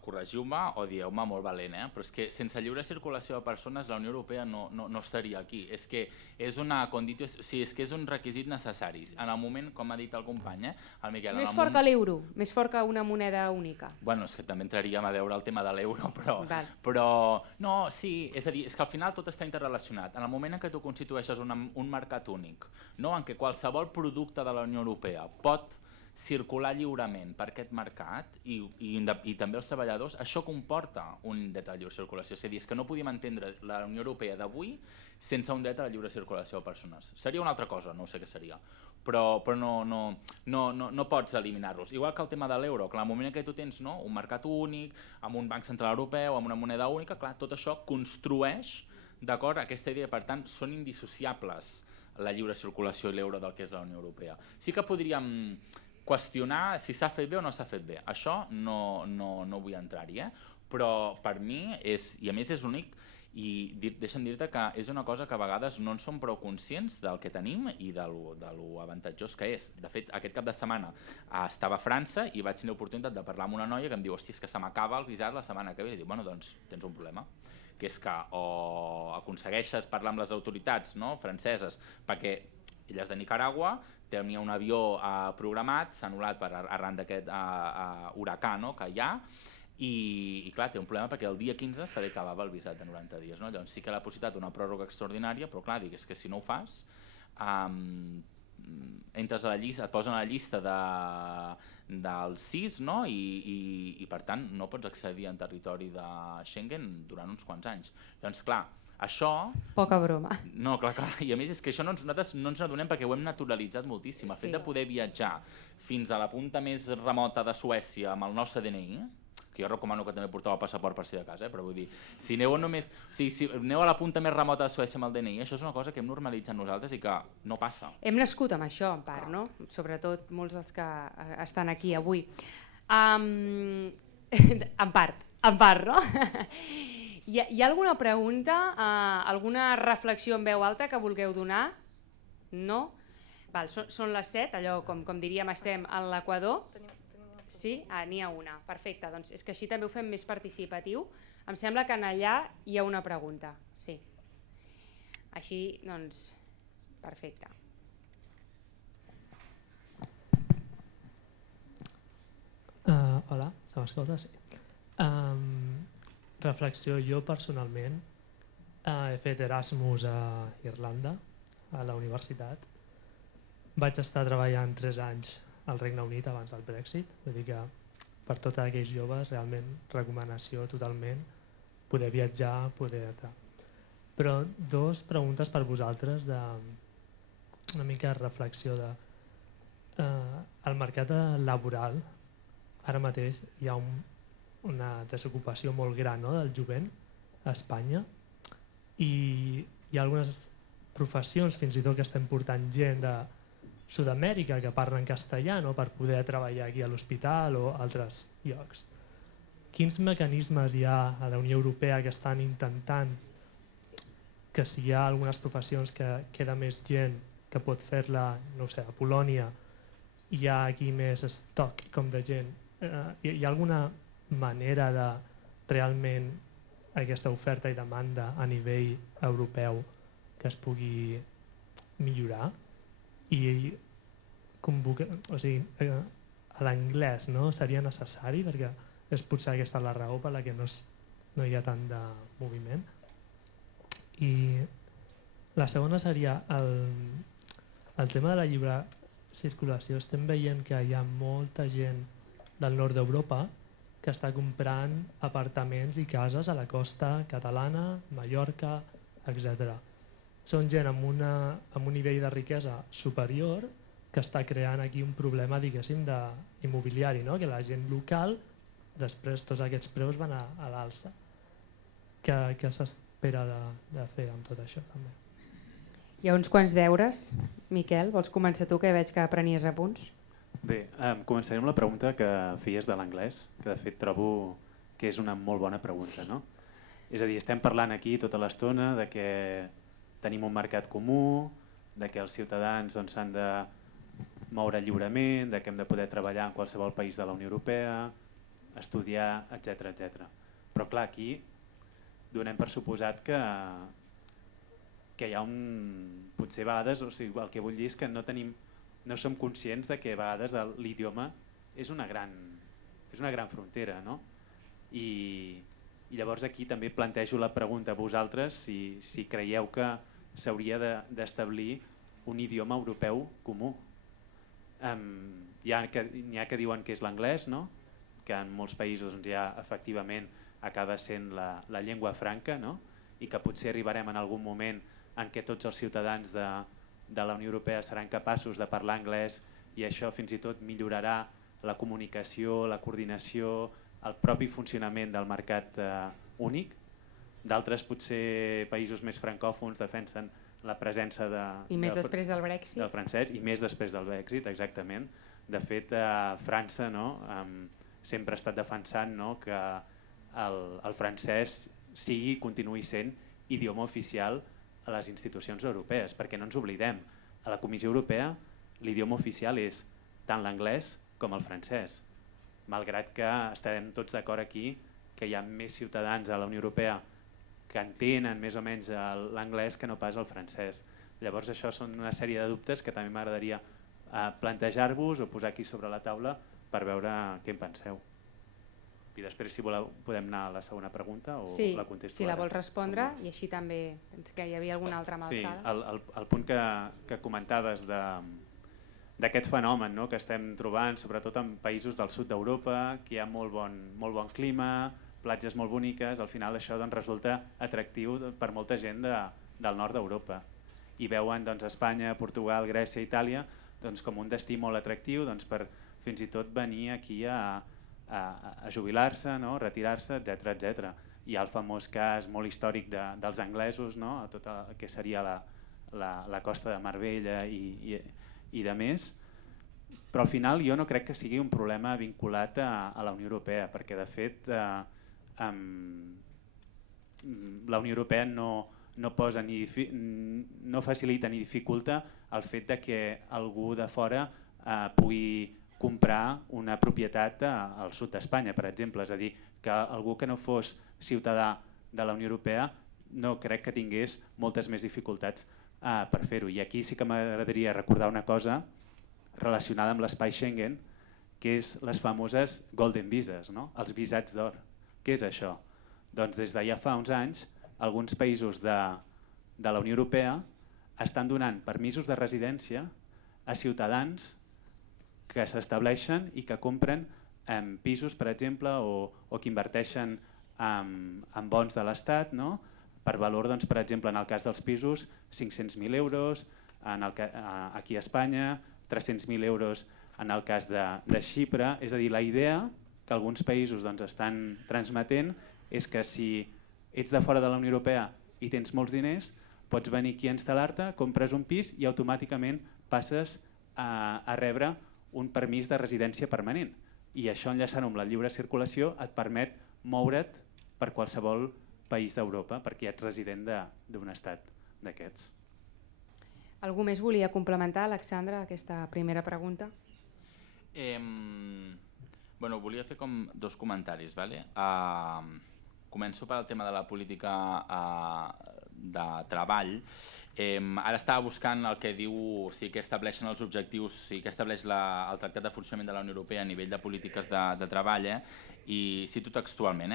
corregiu-me o dieu-me molt valent, però és que sense lliure circulació de persones la Unió Europea no estaria aquí. És que és una condició, o sigui, és que és un requisit necessari. En el moment, com ha dit el company, el Miquel... Més fort que l'euro, més fort que una moneda única. Bueno, és que també entraríem a veure el tema de l'euro, però no, sí, és a dir, és que al final tot està interrelacionat. En el moment en què tu constitueixes un mercat únic, no, en què qualsevol producte de la Unió Europea pot circular lliurement per aquest mercat i també els treballadors, això comporta un dret a la lliure circulació. És a dir, és que no podíem entendre la Unió Europea d'avui sense un dret a la lliure circulació de persones. Seria una altra cosa, no sé què seria, però no pots eliminar-los. Igual que el tema de l'euro, que en el moment en què tu tens un mercat únic, amb un banc central europeu, amb una moneda única, clar, tot això construeix d'acord aquesta idea. Per tant, són indissociables la lliure circulació i l'euro del que és la Unió Europea. Sí que podríem qüestionar si s'ha fet bé o no s'ha fet bé. Això no vull entrar-hi, però per mi és, i a més és únic, i deixa'm dir-te que és una cosa que a vegades no en som prou conscients del que tenim i de lo avantatjós que és. De fet, aquest cap de setmana estava a França i vaig tenir l'oportunitat de parlar amb una noia que em diu, hòstia, és que se m'acaba el visat la setmana que ve. I dic, bueno, doncs tens un problema, que és que o aconsegueixes parlar amb les autoritats franceses, perquè ella és de Nicaragua, tenia un avió programat, s'ha anul·lat arran d'aquest huracà que hi ha, i clar, té un problema perquè el dia 15 se li acabava el visat de 90 dies. Llavors sí que la possibilitat d'una pròrroga extraordinària, però clar, és que si no ho fas, entres a la llista, et posen a la llista del CIS, i per tant no pots accedir en territori de Schengen durant uns quants anys. Llavors clar, això... Poca broma. No, clar, i a més és que això nosaltres no ens n'adonem perquè ho hem naturalitzat moltíssim. El fet de poder viatjar fins a la punta més remota de Suècia amb el nostre DNI, que jo recomano que també porteu el passaport per si de cas, però vull dir, si aneu a la punta més remota de Suècia amb el DNI, això és una cosa que hem normalitzat nosaltres i que no passa. Hem nascut amb això, en part, no? Sobretot molts dels que estan aquí avui. En part, no? Hi ha alguna pregunta, alguna reflexió en veu alta que vulgueu donar? No? Són les 7, allò com diríem estem a l'Equador. Sí? N'hi ha una, perfecte. Doncs és que així també ho fem més participatiu. Em sembla que allà hi ha una pregunta. Sí. Així, doncs, perfecte. Hola, se m'escolta? Sí. Reflexió, jo personalment he fet Erasmus a Irlanda, a la universitat. Vaig estar treballant 3 anys al Regne Unit abans del Brexit, vull dir que per tots aquells joves realment recomanació totalment poder viatjar, poder entrar. Però 2 preguntes per vosaltres una mica de reflexió de el mercat laboral. Ara mateix hi ha una desocupació molt gran del jovent a Espanya i hi ha algunes professions fins i tot que estem portant gent de Sud-amèrica que parlen castellà per poder treballar aquí a l'hospital o altres llocs. Quins mecanismes hi ha a la Unió Europea que estan intentant que si hi ha algunes professions que queda més gent que pot fer-la, no sé, a Polònia, hi ha aquí més estoc com de gent? Hi ha alguna manera de realment aquesta oferta i demanda a nivell europeu que es pugui millorar? I a l'anglès seria necessari perquè és potser aquesta la raó per la que no hi ha tant de moviment. I la segona seria el tema de la lliure circulació. Estem veient que hi ha molta gent del nord d'Europa que està comprant apartaments i cases a la costa catalana, Mallorca, etc. Són gent amb un nivell de riquesa superior que està creant aquí un problema, diguéssim, d'immobiliari, que la gent local, després tots aquests preus van a l'alça. Què s'espera de fer amb tot això també? Hi ha uns quants deures. Miquel, vols començar tu, que veig que prenies apunts? Bé, començaré amb la pregunta que feies de l'anglès, que de fet trobo que és una molt bona pregunta, no? És a dir, estem parlant aquí tota l'estona de que tenim un mercat comú, de que els ciutadans s'han de moure lliurement, de que hem de poder treballar en qualsevol país de la Unió Europea, estudiar, etc etc. Però clar, aquí donem per suposat que hi ha potser a vegades, o sigui, el que vull dir és que no som conscients de que a vegades l'idioma és una gran frontera, no? I llavors aquí també plantejo la pregunta a vosaltres si creieu que s'hauria d'establir un idioma europeu comú. N'hi ha que diuen que és l'anglès, no? Que en molts països ja efectivament acaba sent la llengua franca, no? I que potser arribarem en algun moment en què tots els ciutadans de la Unió Europea seran capaços de parlar anglès i això fins i tot millorarà la comunicació, la coordinació, el propi funcionament del mercat únic. D'altres potser països més francòfons defensen la presència després del Brexit? Del francès i més després del Brexit, exactament. De fet, França sempre ha estat defensant que el francès continuï sent idioma oficial a les institucions europees, perquè no ens oblidem, a la Comissió Europea l'idioma oficial és tant l'anglès com el francès, malgrat que estarem tots d'acord aquí que hi ha més ciutadans a la Unió Europea que entenen més o menys l'anglès que no pas el francès. Llavors això són una sèrie de dubtes que també m'agradaria plantejar-vos o posar aquí sobre la taula per veure què en penseu. I després, si voleu, podem anar a la segona pregunta o la contesto si la ara. vols respondre, i així també penso que hi havia alguna altra mà alçada. Sí, el punt que comentaves d'aquest fenomen que estem trobant, sobretot en països del sud d'Europa, que hi ha molt bon clima, platges molt boniques, al final això resulta atractiu per molta gent del nord d'Europa. I veuen Espanya, Portugal, Grècia, Itàlia com un destí molt atractiu per fins i tot venir aquí a jubilar-se, retirar-se, etc. Hi ha el famós cas molt històric dels anglesos, a tot el que seria la costa de Marbella i de més, però al final jo no crec que sigui un problema vinculat a la Unió Europea, perquè de fet la Unió Europea no facilita ni dificulta el fet de que algú de fora pugui comprar una propietat al sud d'Espanya, per exemple. És a dir, que algú que no fos ciutadà de la Unió Europea no crec que tingués moltes més dificultats per fer-ho. I aquí sí que m'agradaria recordar una cosa relacionada amb l'espai Schengen, que és les famoses Golden Visas, els visats d'or. Què és això? Doncs des de ja fa uns anys, alguns països de la Unió Europea estan donant permisos de residència a ciutadans que s'estableixen i que compren pisos, per exemple, o que inverteixen en bons de l'Estat, per valor, per exemple, en el cas dels pisos, 500.000 euros, aquí a Espanya, 300.000 euros en el cas de Xipre. És a dir, la idea que alguns països estan transmetent és que si ets de fora de la Unió Europea i tens molts diners, pots venir aquí a instal·lar-te, compres un pis i automàticament passes a rebre un permís de residència permanent. I això, enllaçant amb la lliure circulació, et permet moure't per qualsevol país d'Europa perquè ets resident d'un estat d'aquests. Algú més volia complementar, Alexandra, aquesta primera pregunta? Volia fer com dos comentaris. Començo pel tema de la política de treball. Ara estava buscant el que diu, què estableixen els objectius, què estableix el Tractat de Funcionament de la Unió Europea a nivell de polítiques de treball, i cito textualment,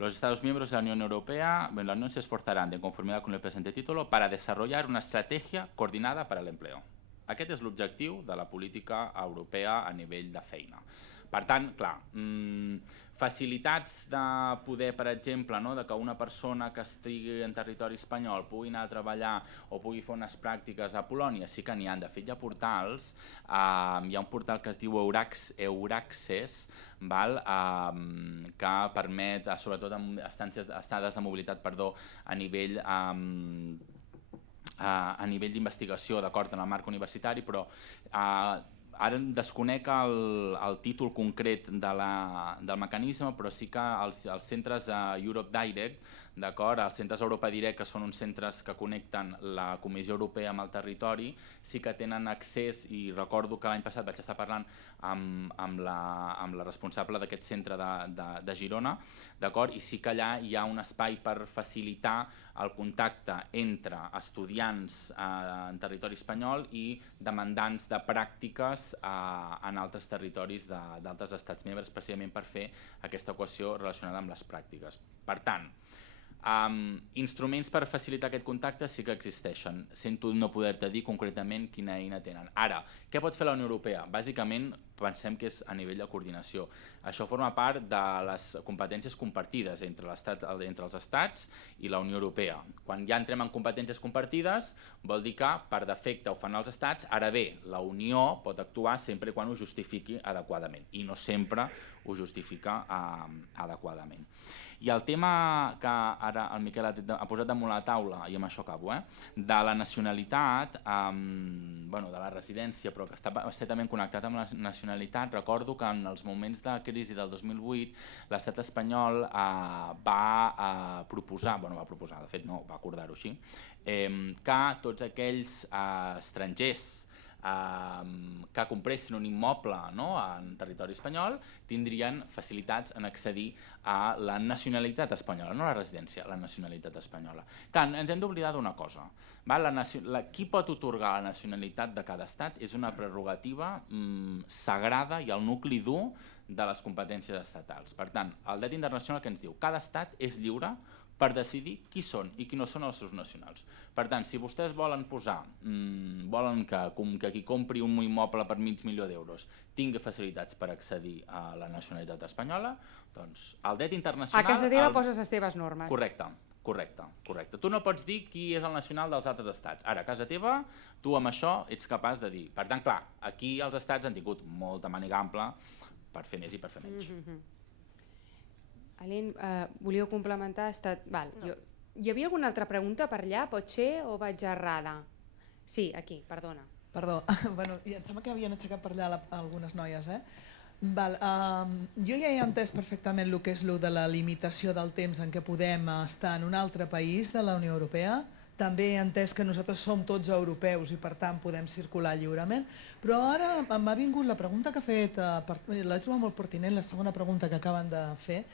los Estados miembros de la Unión Europea, la Unión se esforzarán de conformidad con el presente título para desarrollar una estrategia coordinada para el empleo. Aquest és l'objectiu de la política europea a nivell de feina. Per tant, clar, facilitats de poder, per exemple, de que una persona que estigui en territori espanyol pugui anar a treballar o pugui fer unes pràctiques a Polònia, sí que n'hi ha. De fet, hi ha portals, hi ha un portal que es diu Euraccess, que permet, sobretot amb estades de mobilitat, a nivell a nivell d'investigació d'acord amb el marc universitari, però ara desconec el títol concret del mecanisme, però sí que els centres Europe Direct, d'acord, els centres Europa Direct, que són uns centres que connecten la Comissió Europea amb el territori, sí que tenen accés, i recordo que l'any passat vaig estar parlant amb la responsable d'aquest centre de Girona, d'acord, i sí que allà hi ha un espai per facilitar el contacte entre estudiants en territori espanyol i demandants de pràctiques en altres territoris d'altres estats membres, precisament per fer aquesta equació relacionada amb les pràctiques. Per tant, instruments per facilitar aquest contacte sí que existeixen. Sento no poder-te dir concretament quina eina tenen. Ara, què pot fer la Unió Europea? Bàsicament pensem que és a nivell de coordinació. Això forma part de les competències compartides entre els estats i la Unió Europea. Quan ja entrem en competències compartides vol dir que per defecte ho fan els estats, ara bé, la Unió pot actuar sempre quan ho justifiqui adequadament i no sempre ho justifica adequadament. I el tema que ara el Miquel ha posat damunt la taula, i amb això acabo, de la nacionalitat, de la residència, però que està estretament connectat amb la nacionalitat, recordo que en els moments de crisi del 2008 l'estat espanyol va proposar, de fet no, va acordar-ho així, que tots aquells estrangers que compressin un immoble en territori espanyol tindrien facilitats en accedir a la nacionalitat espanyola, no la residència, la nacionalitat espanyola. Clar, ens hem d'oblidar d'una cosa. Qui pot atorgar la nacionalitat de cada estat és una prerrogativa sagrada i el nucli dur de les competències estatals. Per tant, el dret internacional que ens diu cada estat és lliure per decidir qui són i qui no són els seus nacionals. Per tant, si vostès volen que qui compri un immoble per $500.000 tingui facilitats per accedir a la nacionalitat espanyola, doncs el dret internacional... A casa teva poses les teves normes. Correcte. Tu no pots dir qui és el nacional dels altres estats. Ara, a casa teva, tu amb això ets capaç de dir. Per tant, clar, aquí els estats han tingut molta màniga ampla per fer més i per fer menys. Helene, volíeu complementar? Hi havia alguna altra pregunta per allà, pot ser, o vaig errada? Sí, aquí, perdona. Perdó, em sembla que havien aixecat per allà algunes noies, jo ja he entès perfectament el que és de la limitació del temps en què podem estar en un altre país de la Unió Europea. També he entès que nosaltres som tots europeus i per tant podem circular lliurement, però ara m'ha vingut la pregunta que ha fet, l'he trobat molt pertinent, la segona pregunta que acaben de fer,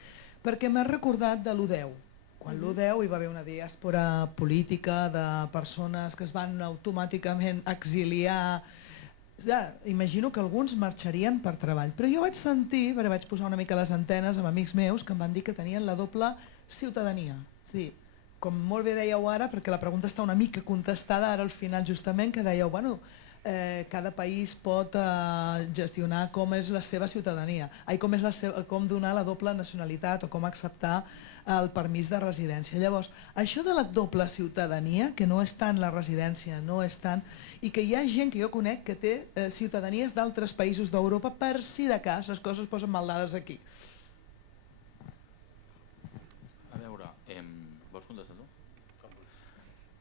perquè m'ha recordat de l'1-10. Quan l'1-10 hi va haver una diàspora política de persones que es van automàticament exiliar. Imagino que alguns marxarien per treball, però jo vaig sentir, perquè vaig posar una mica les antenes amb amics meus que em van dir que tenien la doble ciutadania. És a dir, com molt bé dèieu ara, perquè la pregunta està una mica contestada ara al final justament, que dèieu, cada país pot gestionar com és la seva ciutadania, com donar la doble nacionalitat o com acceptar el permís de residència. Llavors, això de la doble ciutadania, que no és tant la residència, no és tant, i que hi ha gent que jo conec que té ciutadanies d'altres països d'Europa per si de cas les coses es posen maldades aquí. A veure, vols contestar tu?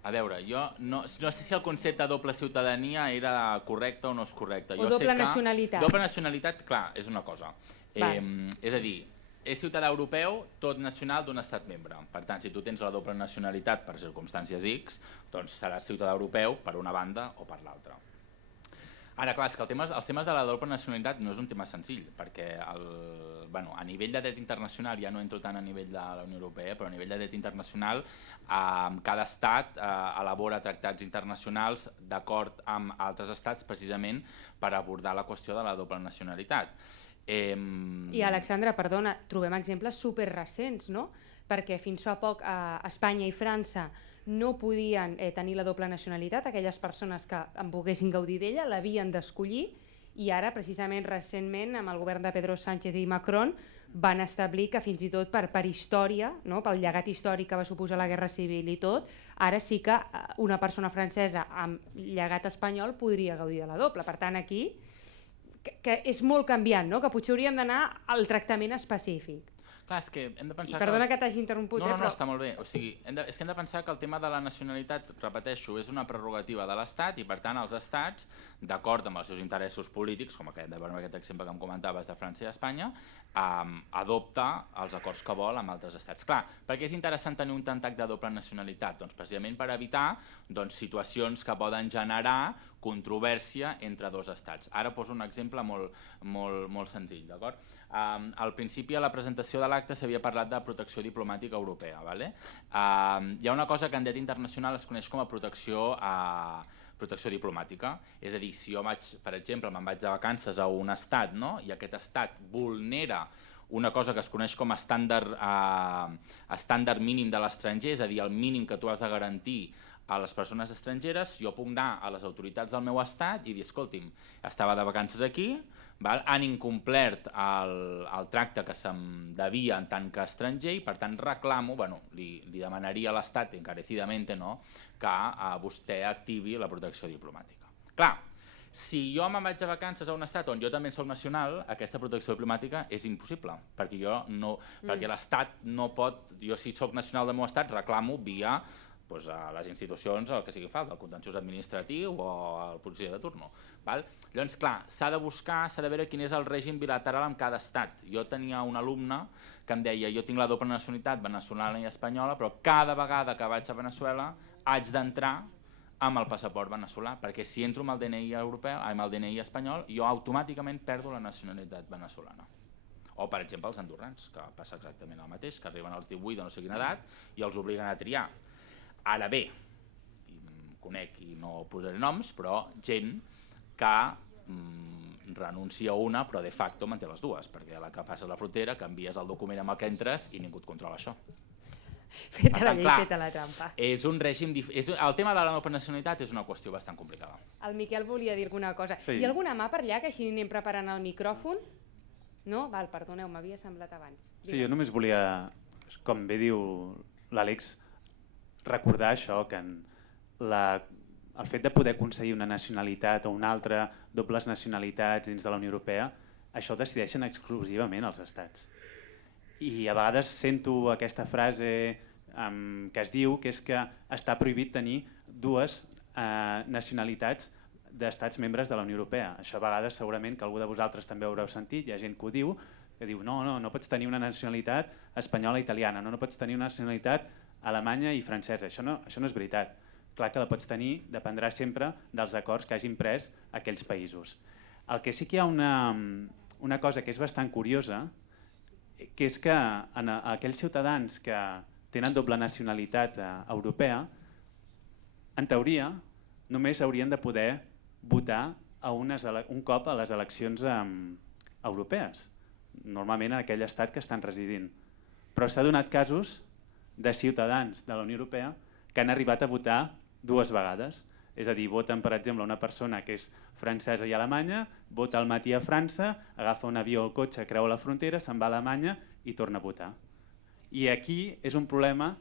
A veure, jo no sé si el concepte de doble ciutadania era correcte o no és correcte. O doble nacionalitat. Doble nacionalitat, clar, és una cosa. És a dir, és ciutadà europeu tot nacional d'un estat membre. Per tant, si tu tens la doble nacionalitat per circumstàncies X, doncs seràs ciutadà europeu per una banda o per l'altra. Ara, clar, és que els temes de la doble nacionalitat no és un tema senzill, perquè a nivell de dret internacional, ja no entro tant a nivell de la Unió Europea, però a nivell de dret internacional, cada estat elabora tractats internacionals d'acord amb altres estats precisament per abordar la qüestió de la doble nacionalitat. I Alexandra, perdona, trobem exemples superrecents, no? Perquè fins fa poc Espanya i França no podien tenir la doble nacionalitat, aquelles persones que en poguessin gaudir d'ella l'havien d'escollir, i ara precisament recentment amb el govern de Pedro Sánchez i Macron van establir que fins i tot per història, pel llegat històric que va suposar la Guerra Civil i tot, ara sí que una persona francesa amb llegat espanyol podria gaudir de la doble. Per tant, aquí que és molt canviant, que potser hauríem d'anar al tractament específic. Clar, és que hem de pensar Perdona que t'hagi interromput, no, però... està molt bé. O sigui, és que hem de pensar que el tema de la nacionalitat, repeteixo, és una prerrogativa de l'Estat i, per tant, els estats, d'acord amb els seus interessos polítics, com aquest exemple que em comentaves de França i Espanya, adopta els acords que vol amb altres estats. Clar, per què és interessant tenir un tantac de doble nacionalitat? Doncs precisament per evitar situacions que poden generar controvèrsia entre dos estats. Ara poso un exemple molt senzill, d'acord? Al principi, a la presentació de l'acte, s'havia parlat de protecció diplomàtica europea. Hi ha una cosa que en dret internacional es coneix com a protecció diplomàtica, és a dir, si jo, per exemple, me'n vaig de vacances a un estat, i aquest estat vulnera una cosa que es coneix com a estàndard mínim de l'estranger, és a dir, el mínim que tu has de garantir a les persones estrangeres, jo puc anar a les autoritats del meu estat i dir, escolti'm, estava de vacances aquí, han incomplert el tracte que se'm devia en tant que estranger i per tant reclamo, li demanaria a l'estat encarecidament que vostè activi la protecció diplomàtica. Clar, si jo me'n vaig de vacances a un estat on jo també soc nacional, aquesta protecció diplomàtica és impossible, perquè l'estat no pot, jo si soc nacional del meu estat reclamo via a les institucions, el que sigui falta, el contenciós administratiu o el policia de turno. Llavors, clar, s'ha de buscar, s'ha de veure quin és el règim bilateral amb cada estat. Jo tenia un alumne que em deia, jo tinc la doble nacionalitat veneçolana i espanyola, però cada vegada que vaig a Veneçuela haig d'entrar amb el passaport veneçolà, perquè si entro amb el DNI europeu, amb el DNI espanyol, jo automàticament perdo la nacionalitat veneçolana. O, per exemple, els andorrans, que passa exactament el mateix, que arriben als 18 de no sé quina edat i els obliguen a triar. Ara bé, conec i no posaré noms, però gent que renuncia a una però de facto manté les dues, perquè a la que passes la frontera canvies el document amb el que entres i ningú et controla això. Feta la llei, feta la trampa. És un règim el tema de la doble nacionalitat és una qüestió bastant complicada. El Miquel volia dir alguna cosa. Hi ha alguna mà per allà que així anem preparant el micròfon? No? Perdoneu, m'havia semblat abans. Sí, jo només volia, com bé diu l'Àlex, recordar això, que el fet de poder aconseguir una nacionalitat o una altra, dobles nacionalitats dins de la Unió Europea, això ho decideixen exclusivament els estats. I a vegades sento aquesta frase que es diu que és que està prohibit tenir dues nacionalitats d'estats membres de la Unió Europea. Això a vegades segurament que algú de vosaltres també ho haureu sentit, hi ha gent que ho diu, que diu no pots tenir una nacionalitat espanyola i italiana, no pots tenir una nacionalitat alemanya i francesa. Això no és veritat. Clar que la pots tenir, dependrà sempre dels acords que hagin pres aquells països. El que sí que hi ha una cosa que és bastant curiosa, que és que aquells ciutadans que tenen doble nacionalitat europea, en teoria, només haurien de poder votar un cop a les eleccions europees, normalment en aquell estat que estan residint. Però s'ha donat casos de ciutadans de la Unió Europea que han arribat a votar dues vegades. És a dir, voten, per exemple, una persona que és francesa i alemanya, vota al matí a França, agafa un avió o el cotxe, creua la frontera, se'n va a Alemanya i torna a votar. I aquí és un problema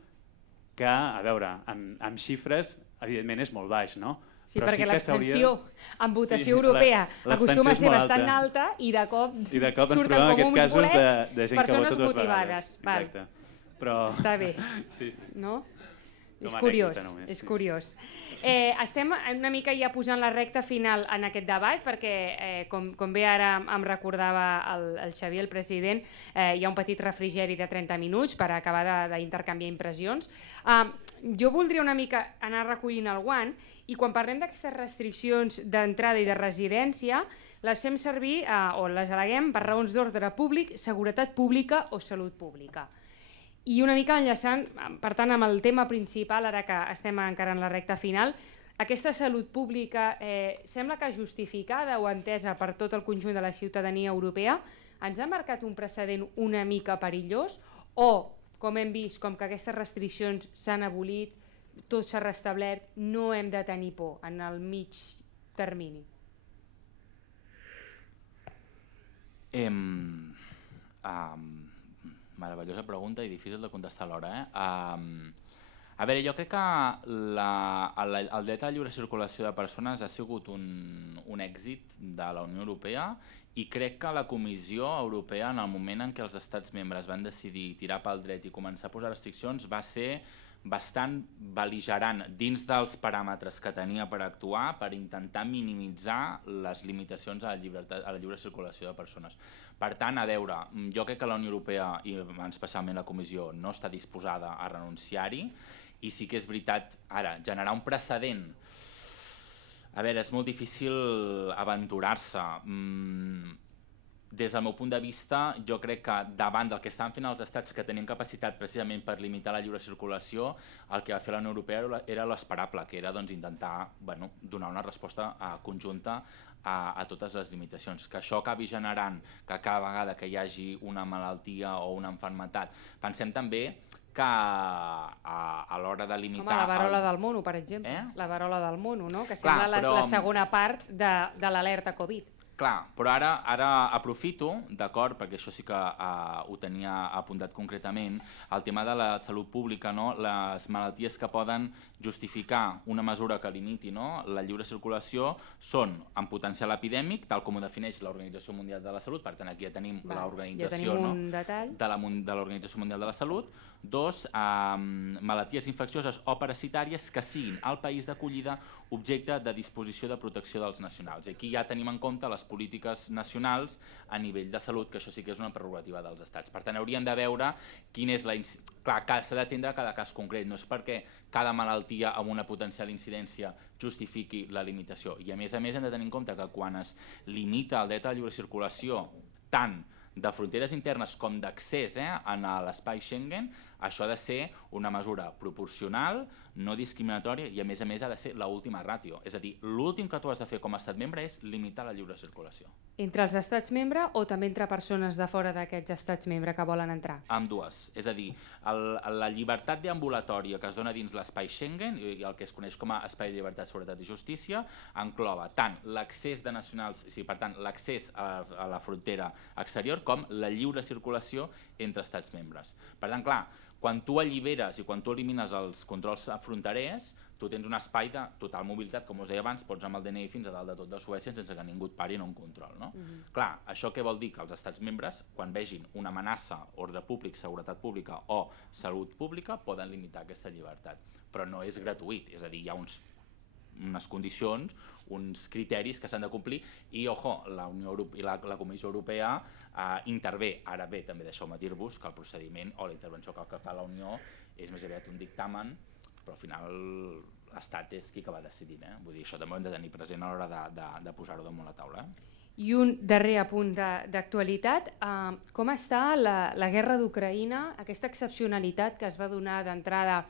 que, a veure, amb xifres, evidentment és molt baix, no? Sí, perquè l'abstenció en votació europea acostuma a ser bastant alta i de cop surten com uns bolets persones motivades. Exacte. Està bé, no? És curiós. Estem una mica ja posant la recta final en aquest debat perquè, com bé ara em recordava el Xavier, el president, hi ha un petit refrigeri de 30 minuts per acabar d'intercanviar impressions. Jo voldria una mica anar recollint el guant i quan parlem d'aquestes restriccions d'entrada i de residència les fem servir o les al·leguem per raons d'ordre públic, seguretat pública o salut pública. I una mica enllaçant, per tant, amb el tema principal, ara que estem encara en la recta final, aquesta salut pública sembla que justificada o entesa per tot el conjunt de la ciutadania europea ens ha marcat un precedent una mica perillós o, com hem vist, com que aquestes restriccions s'han abolit, tot s'ha restablert, no hem de tenir por en el mig termini? Meravellosa pregunta i difícil de contestar alhora. A veure, jo crec que el dret a la lliure circulació de persones ha sigut un èxit de la Unió Europea i crec que la Comissió Europea, en el moment en què els estats membres van decidir tirar pel dret i començar a posar restriccions, va ser bastant bel·ligerant dins dels paràmetres que tenia per actuar per intentar minimitzar les limitacions a la lliure circulació de persones. Per tant, a veure, jo crec que la Unió Europea i especialment la Comissió no està disposada a renunciar-hi i sí que és veritat, ara, generar un precedent. A veure, és molt difícil aventurar-se. Des del meu punt de vista, jo crec que davant del que estaven fent els estats que tenien capacitat precisament per limitar la lliure circulació, el que va fer la Unió Europea era l'esperable, que era intentar donar una resposta conjunta a totes les limitacions. Que això acabi generant que cada vegada que hi hagi una malaltia o una malaltia, pensem també que a l'hora de limitar... Home, la verola del mono, per exemple. La verola del mono, no? Que sembla la segona part de l'alerta Covid. Clar, però ara aprofito, d'acord, perquè això sí que ho tenia apuntat concretament, el tema de la salut pública, no? Les malalties que poden justificar una mesura que limiti la lliure circulació són en potencial epidèmic, tal com ho defineix l'Organització Mundial de la Salut, per tant aquí ja tenim l'organització de l'Organització Mundial de la Salut. 2, malalties infeccioses o parasitàries que siguin al país d'acollida objecte de disposició de protecció dels nacionals. Aquí ja tenim en compte les polítiques nacionals a nivell de salut, que això sí que és una prerrogativa dels estats. Per tant, hauríem de veure quina és la... Clar, s'ha d'atendre cada cas concret, no és perquè cada malaltia amb una potencial incidència justifiqui la limitació. I a més hem de tenir en compte que quan es limita el dret a la lliure circulació tant de fronteres internes com d'accés a l'espai Schengen, això ha de ser una mesura proporcional, no discriminatòria i a més ha de ser l'última ràtio. És a dir, l'últim que tu has de fer com a estat membre és limitar la lliure circulació. Entre els estats membre o també entre persones de fora d'aquests estats membre que volen entrar? Amb dues. És a dir, la llibertat deambulatòria que es dona dins l'espai Schengen i el que es coneix com a espai de llibertat, seguretat i justícia enclova tant l'accés de nacionals, per tant l'accés a la frontera exterior com la lliure circulació entre estats membres. Per tant, clar, quan tu alliberes i quan tu elimines els controls fronterers, tu tens un espai de total mobilitat, com us deia abans, pots amb el DNI fins a dalt de tot de Suècia sense que ningú et pari en un control. No? Clar, això què vol dir? Que els estats membres, quan vegin una amenaça, ordre públic, seguretat pública o salut pública, poden limitar aquesta llibertat. Però no és gratuït, és a dir, hi ha unes condicions, uns criteris que s'han de complir i, ojo, la Unió Europea i la Comissió Europea intervé. Ara bé, també deixeu-me dir-vos que el procediment o la intervenció que fa la Unió és més aviat un dictamen, però al final l'Estat és qui que va decidint. Vull dir, això també ho hem de tenir present a l'hora de posar-ho damunt la taula. I un darrer apunt d'actualitat, com està la guerra d'Ucraïna, aquesta excepcionalitat que es va donar d'entrada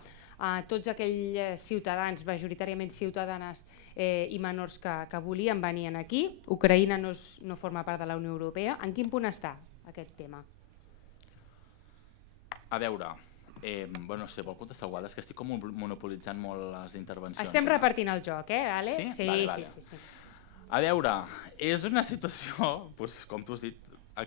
a tots aquells ciutadans, majoritàriament ciutadanes i menors que volien venir aquí. Ucraïna no forma part de la Unió Europea. En quin punt està aquest tema? A veure, no sé, vol contestar algú? És que estic com monopolitzant molt les intervencions. Estem repartint el joc, Ale? Sí? Sí. A veure, és una situació, com tu has dit,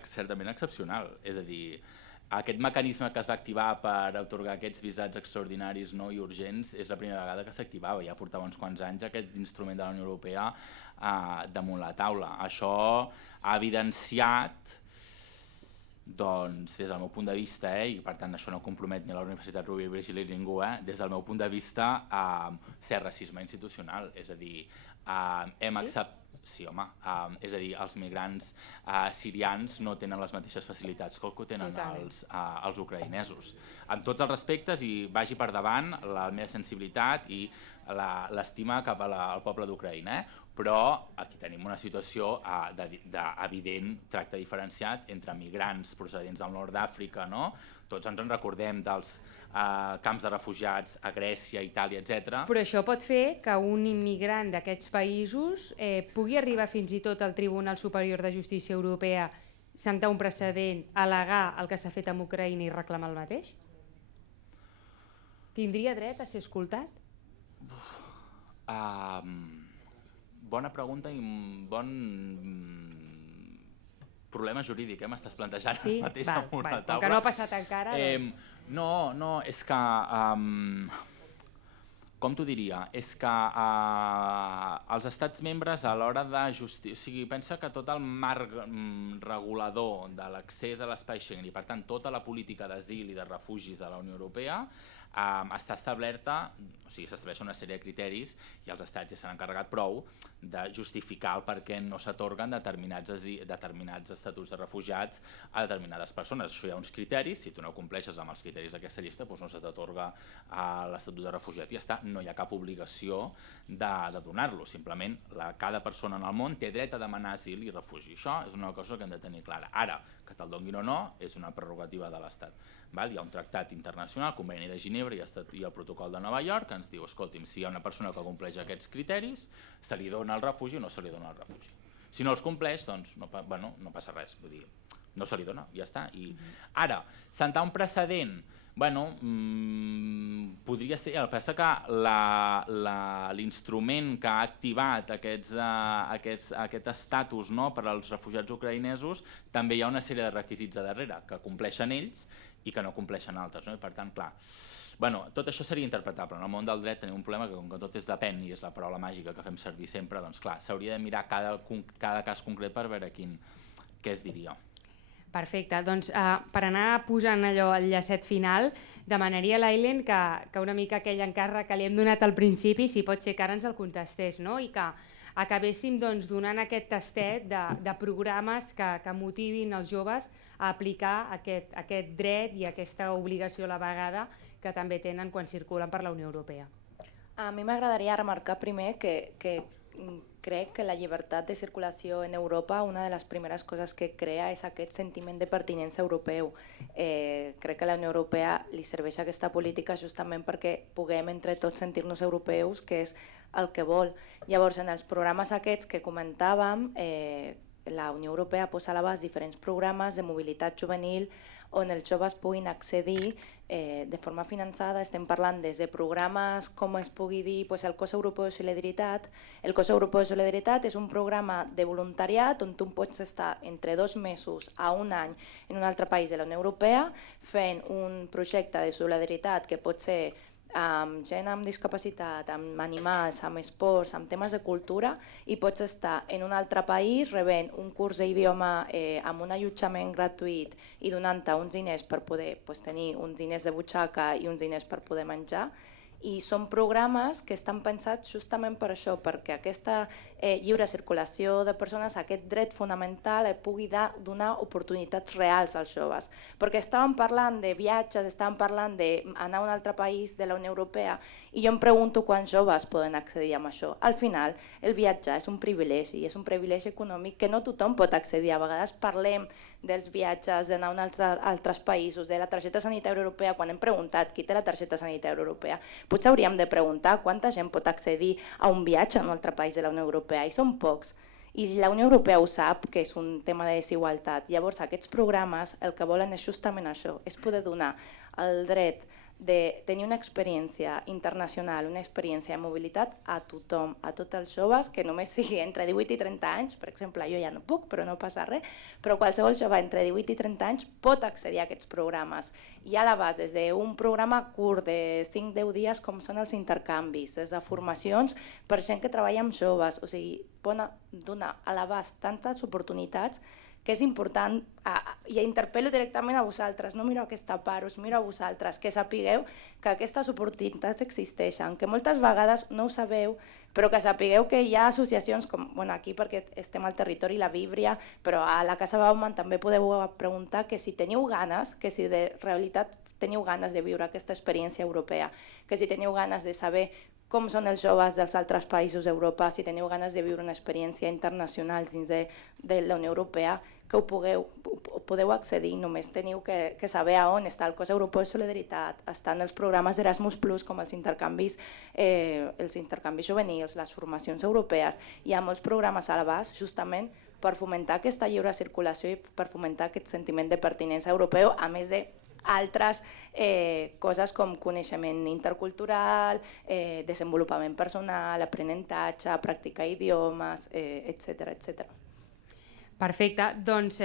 certament excepcional. És a dir, aquest mecanisme que es va activar per atorgar aquests visats extraordinaris i urgents és la primera vegada que s'activava. Ja portava uns quants anys aquest instrument de la Unió Europea damunt la taula. Això ha evidenciat, des del meu punt de vista, i per tant això no compromet ni la Universitat Rovira i Virgili ni ningú, des del meu punt de vista, cert racisme institucional. És a dir, hem acceptat... Sí, home, és a dir, els migrants sirians no tenen les mateixes facilitats que el que tenen els ucraïnesos. Amb tots els respectes, i vagi per davant la meva sensibilitat i l'estima cap al poble d'Ucraïna, però aquí tenim una situació d'evident tracte diferenciat entre migrants procedents del nord d'Àfrica, no? Tots ens en recordem dels camps de refugiats a Grècia, Itàlia, etc. Però això pot fer que un immigrant d'aquests països pugui arribar fins i tot al Tribunal Superior de Justícia Europea, sentar un precedent, al·legar el que s'ha fet amb Ucraïna i reclamar el mateix? Tindria dret a ser escoltat? Bona pregunta i bon problema jurídic, m'estàs plantejant mateix damunt la taula. Com que no ha passat encara, doncs... No, és que com t'ho diria, és que els estats membres a l'hora de o sigui, pensa que tot el marc regulador de l'accés a l'espai Schengen i per tant tota la política d'asil i de refugis de la Unió Europea està establerta, o sigui, s'estableixen una sèrie de criteris i els estats ja s'han encarregat prou de justificar el per què no s'atorguen determinats estatuts de refugiats a determinades persones. Això hi ha uns criteris, si tu no compleixes amb els criteris d'aquesta llista, doncs no se t'atorga l'estatut de refugiat i ja està, no hi ha cap obligació de donar-lo, simplement cada persona en el món té dret a demanar asil i refugi. Això és una cosa que hem de tenir clara. Ara, que te'l donguin o no, és una prerrogativa de l'Estat. Hi ha un tractat internacional, el Conveni de Ginebra i el Protocol de Nova York, que ens diu, escolti'm, si hi ha una persona que compleix aquests criteris, se li dona el refugi o no se li dona el refugi. Si no els compleix, doncs no passa res, vull dir, no se li dona, ja està. Ara, sentar un precedent, podria ser, el que passa que l'instrument que ha activat aquest estatus per als refugiats ucraïnesos, també hi ha una sèrie de requisits a darrere, que compleixen ells i que no compleixen altres. I per tant, clar, tot això seria interpretable. En el món del dret tenim un problema que com que tot és depèn i és la paraula màgica que fem servir sempre, doncs clar, s'hauria de mirar cada cas concret per veure què es diria. Perfecte, doncs per anar posant allò al llacet final, demanaria a l'Ailen que una mica aquell encàrrec que li hem donat al principi, si pot ser que ara ens el contestés, i que acabéssim donant aquest tastet de programes que motivin els joves a aplicar aquest dret i aquesta obligació a la vegada que també tenen quan circulen per la Unió Europea. A mi m'agradaria remarcar primer que crec que la llibertat de circulació en Europa, una de les primeres coses que crea és aquest sentiment de pertinença europeu. Crec que a la Unió Europea li serveix aquesta política justament perquè puguem entre tots sentir-nos europeus, que és el que vol. Llavors, en els programes aquests que comentàvem, la Unió Europea posa a l'abast diferents programes de mobilitat juvenil on els joves puguin accedir de forma finançada. Estem parlant des de programes, com es pugui dir, el Cos Europeu de Solidaritat. El Cos Europeu de Solidaritat és un programa de voluntariat on tu pots estar entre 2 mesos a 1 any en un altre país de la Unió Europea fent un projecte de solidaritat que pot ser amb gent amb discapacitat, amb animals, amb esports, amb temes de cultura, i pots estar en un altre país rebent un curs d'idioma amb un allotjament gratuït i donant-te uns diners per poder tenir uns diners de butxaca i uns diners per poder menjar. I són programes que estan pensats justament per això, perquè aquesta lliure circulació de persones, aquest dret fonamental, pugui donar oportunitats reals als joves. Perquè estàvem parlant de viatges, estàvem parlant d'anar a un altre país de la Unió Europea, i jo em pregunto quants joves poden accedir a això. Al final, el viatjar és un privilegi, i és un privilegi econòmic que no tothom pot accedir. A vegades parlem dels viatges, d'anar a altres països, de la targeta sanitària europea. Quan hem preguntat qui té la targeta sanitària europea, potser hauríem de preguntar quanta gent pot accedir a un viatge a un altre país de la Unió Europea, i són pocs. I la Unió Europea ho sap, que és un tema de desigualtat. Llavors, aquests programes el que volen és justament això, és poder donar el dret de tenir una experiència internacional, una experiència de mobilitat a tothom, a tots els joves, que només sigui entre 18 i 30 anys, per exemple, jo ja no puc, però no passa res, però qualsevol jove entre 18 i 30 anys pot accedir a aquests programes. I a la base, des d'un programa curt de 5-10 dies, com són els intercanvis, des de formacions per gent que treballa amb joves, o sigui, poden donar a l'abast tantes oportunitats que és important, i interpel·lo directament a vosaltres, no miro aquesta part, us miro a vosaltres, que sapigueu que aquestes oportunitats existeixen, que moltes vegades no ho sabeu, però que sapigueu que hi ha associacions com, aquí perquè estem al territori, la Víbria, però a la Casa Bauman també podeu preguntar que si teniu ganes, que si de realitat teniu ganes de viure aquesta experiència europea, que si teniu ganes de saber com són els joves dels altres països d'Europa, si teniu ganes de viure una experiència internacional dins de la Unió Europea, que podeu accedir, només teniu que saber a on està el Cos Europeu de Solidaritat, estan els programes d'Erasmus+, com els intercanvis juvenils, les formacions europees. Hi ha molts programes a l'abast justament per fomentar aquesta lliure circulació i per fomentar aquest sentiment de pertinença europeu, a més de altres coses com coneixement intercultural, desenvolupament personal, aprenentatge, practicar idiomes, etc. Perfecte, doncs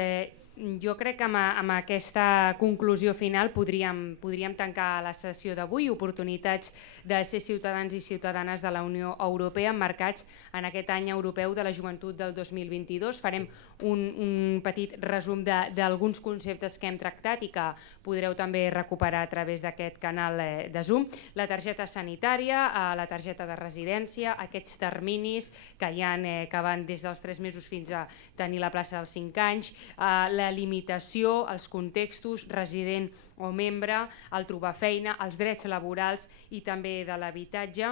jo crec que amb aquesta conclusió final podríem tancar la sessió d'avui, oportunitats de ser ciutadans i ciutadanes de la Unió Europea emmarcats en aquest any europeu de la joventut del 2022. Farem un petit resum d'alguns conceptes que hem tractat i que podreu també recuperar a través d'aquest canal de Zoom. La targeta sanitària, la targeta de residència, aquests terminis que van des dels 3 mesos fins a tenir la plaça dels 5 anys, la limitació, els contextos, resident o membre, el trobar feina, els drets laborals i també de l'habitatge,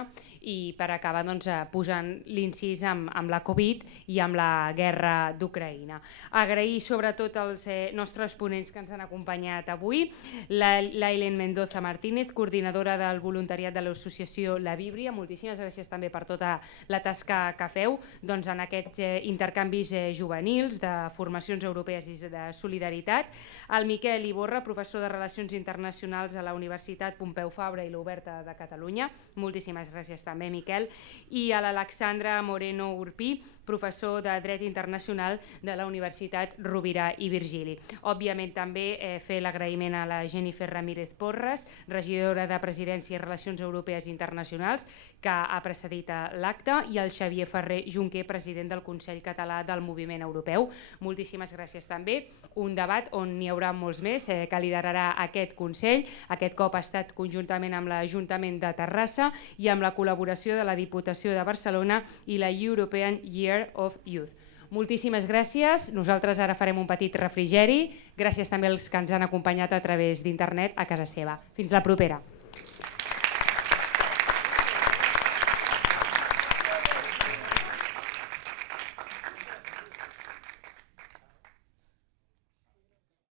i per acabar posant l'incís amb la Covid i amb la guerra d'Ucraïna. Agrair sobretot als nostres ponents que ens han acompanyat avui, l'Ailen Mendoza Martínez, coordinadora del voluntariat de l'associació La Víbria, moltíssimes gràcies també per tota la tasca que feu en aquests intercanvis juvenils de formacions europees i de solidaritat, el Miquel Iborra, professor de Relacions Internacionals a la Universitat Pompeu Fabra i l'Oberta de Catalunya, moltíssimes gràcies també, Miquel, i a l'Alexandra Moreno Urpí, professor de Dret Internacional de la Universitat Rovira i Virgili. Òbviament també fer l'agraïment a la Jennifer Ramírez Porres, regidora de Presidència i Relacions Europees Internacionals, que ha precedit l'acte, i al Xavier Ferrer Junquer, president del Consell Català del Moviment Europeu. Moltíssimes gràcies també. Un debat on n'hi haurà molts més, que liderarà aquest Consell. Aquest cop ha estat conjuntament amb l'Ajuntament de Terrassa i amb la col·laboració de la Diputació de Barcelona i la European Year of Youth. Moltíssimes gràcies. Nosaltres ara farem un petit refrigeri. Gràcies també als que ens han acompanyat a través d'internet a casa seva. Fins la propera.